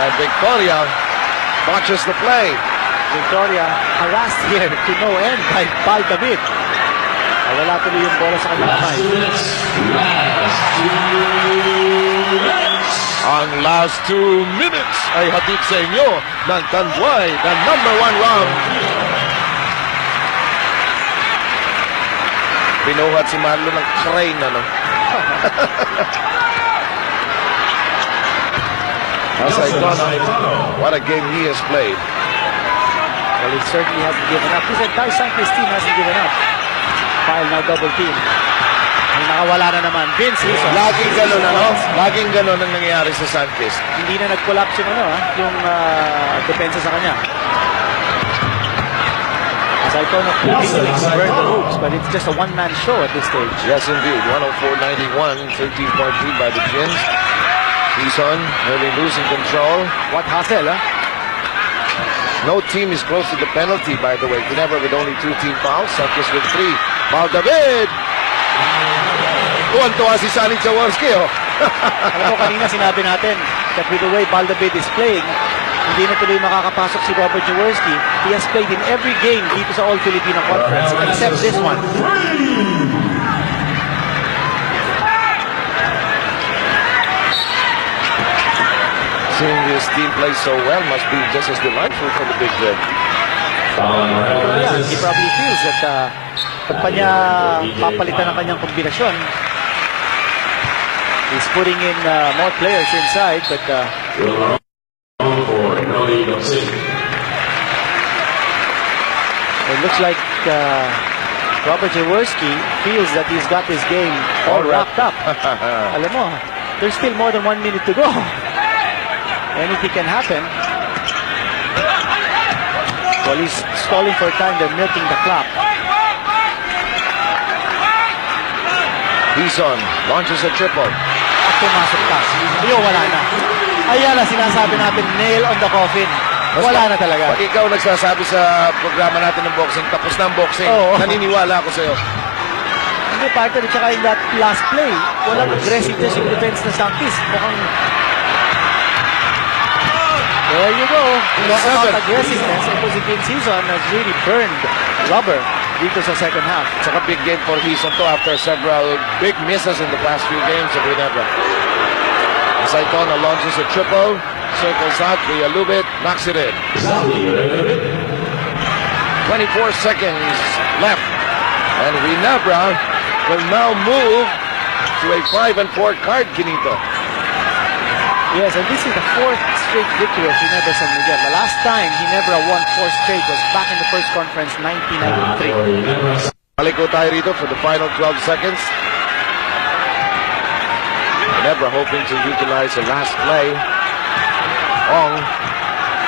And Victoria watches the play. Victoria harassed here to no end by Valdavid. Wala tuloy yung bola sa kanyang kamay. Ang last 2 minutes ay hatid sa inyo ng Tanduay, the number 1 round. Pinuhat si Marlo ng crane, ano? What a game he has played. Well, he certainly hasn't given up. His entire Sunkist team hasn't given up. File now double team. Ay, nakawala na naman. Vince Hison. Laging ganun, ano? Laging ganun ang nangyayari sa Sunkist. Hindi na nag-collapse yung, yung depensa sa kanya. As I told, continuing to burn the hoops, but it's just a one-man show at this stage. Yes, indeed. 104-91, 13-point lead by the Gins. Hison really losing control. What hustle, No team is close to the penalty, by the way. Ginebra with only 2 team fouls. Sunkist with 3. Valdavid! Tuwan-tuwa si Sonny Jaworski, oh. Alam mo, kanina sinabi natin that with the way Valdavid is playing, hindi na tuloy makakapasok si Robert Jaworski. He has played in every game dito sa All-Filipino Conference, except this one. Seeing his team play so well must be just as delightful for the Big Red. Yeah, he probably feels that pag pa niya papalitan ang kanyang kombinasyon, he's putting in more players inside, but it looks like Robert Jaworski feels that he's got his game all wrapped up. Alam mo, there's still more than 1 minute to go. Anything can happen. Well, he's stalling for time. They're milking the clock. Bison launches a triple. At pumasok pa. Ayun, wala na. Ayan na sinasabi natin, nail on the coffin. Wala na talaga. Pag ikaw nagsasabi sa programa natin ng boxing, tapos na ang boxing, Oo. naniniwala ako sa'yo. Hindi, partner, tsaka in that last play, walang aggressiveness yung defense na Sunkist. Mukhang... There you go. Talk about aggressiveness. It was in season has really burned rubber dito sa second half. It's a big game for Bison to after several big misses in the past few games of Ginebra. Saitona launches a triple, circles out, Villalubit knocks it in. 24 seconds left, and Ginebra will now move to a 5-4 card, Quinito. Yes, and this is the fourth straight victory of Ginebra San Miguel. The last time Ginebra won 4 straight was back in the first conference, 1993. Balik ko tayo rito for the final 12 seconds. Ginebra hoping to utilize the last play. Ong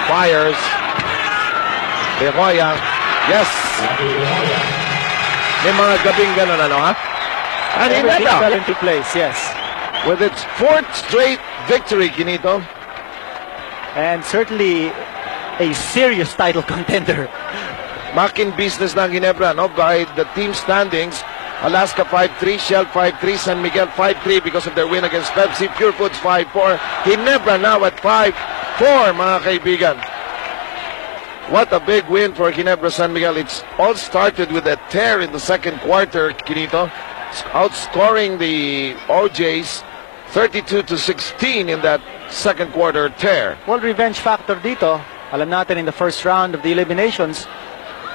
fires. De Hoya. Yes! May mga gabing ganun, ano, ha? And Everything Ginebra, fell into place, yes. with its fourth straight victory, Quinito. And certainly a serious title contender. Back in business ng Ginebra, no? By the team standings, Alaska 5-3, Shell 5-3, San Miguel 5-3 because of their win against Pepsi, Pure Foods 5-4, Ginebra now at 5-4, mga kaibigan. What a big win for Ginebra San Miguel. It's all started with a tear in the second quarter, Quinito, outscoring the OJs 32-16 in that second quarter tear. Well, revenge factor dito. Alam natin in the first round of the eliminations,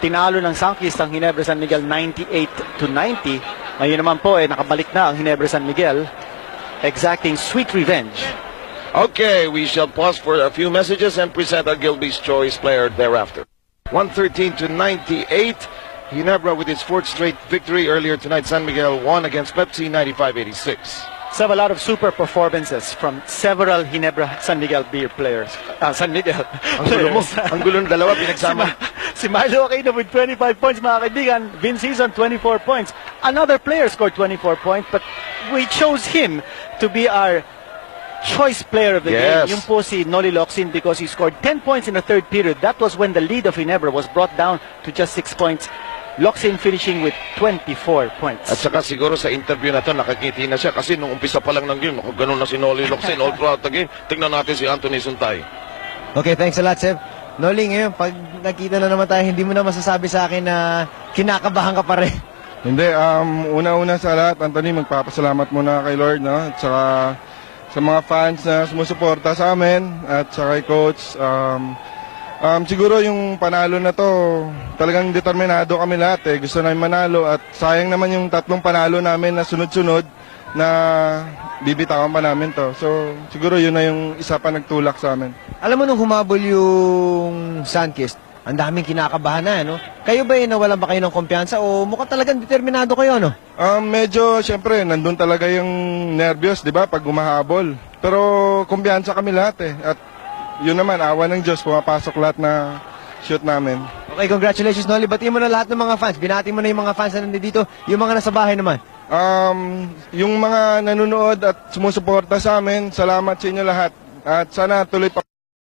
tinalo ng Sunkist ang Ginebra San Miguel 98-90. Ngayon naman po, nakabalik na ang Ginebra San Miguel, exacting sweet revenge. Okay, we shall pause for a few messages and present our Gilby's Choice player thereafter. 113-98. Ginebra with its fourth straight victory earlier tonight. San Miguel won against Pepsi 95-86. So a lot of super performances from several Ginebra San Miguel beer players. San Miguel Ang gulo mo. players. Ang gulo ng dalawa pinagsama. Si Milo Aquino with 25 points, mga kaibigan. Vince Season, 24 points. Another player scored 24 points, but we chose him to be our choice player of the Yes. game. Yung po si Noli Locsin because he scored 10 points in the third period. That was when the lead of Ginebra was brought down to just 6 points. Locsin finishing with 24 points. At saka siguro sa interview na to, nakakiti na siya kasi nung umpisa pa lang ng game, ganun na si Noli Locsin all throughout the game. Tingnan natin si Anthony Suntay. Okay, thanks a lot, Seb. Noli, ngayon, pag nakita na naman tayo, hindi mo na masasabi sa akin na kinakabahan ka pa rin. Hindi, una-una sa lahat, Anthony, magpapasalamat muna kay Lord, no? At saka sa mga fans na sumusuporta sa amin, at saka kay Coach. Siguro yung panalo na to, talagang determinado kami lahat eh. Gusto namin manalo at sayang naman yung tatlong panalo namin na sunod-sunod na bibitawan pa namin to. So, siguro yun na yung isa pa nagtulak sa amin. Alam mo, nung humabol yung Sunkist, ang daming kinakabahan na, no? Kayo ba nawalan ba kayo ng kumpiyansa o mukhang talagang determinado kayo, no? Medyo, syempre, nandun talaga yung nervyos, di ba, pag humahabol. Pero kumpiyansa kami lahat eh. At yun naman, awa ng Diyos, pumapasok lahat na shoot namin. Okay, congratulations, Noli. Batiin mo na lahat ng mga fans. Binati mo na yung mga fans na nandito, yung mga nasa bahay naman. Yung mga nanonood at sumusuporta sa amin, salamat sa inyo lahat. At sana tuloy pa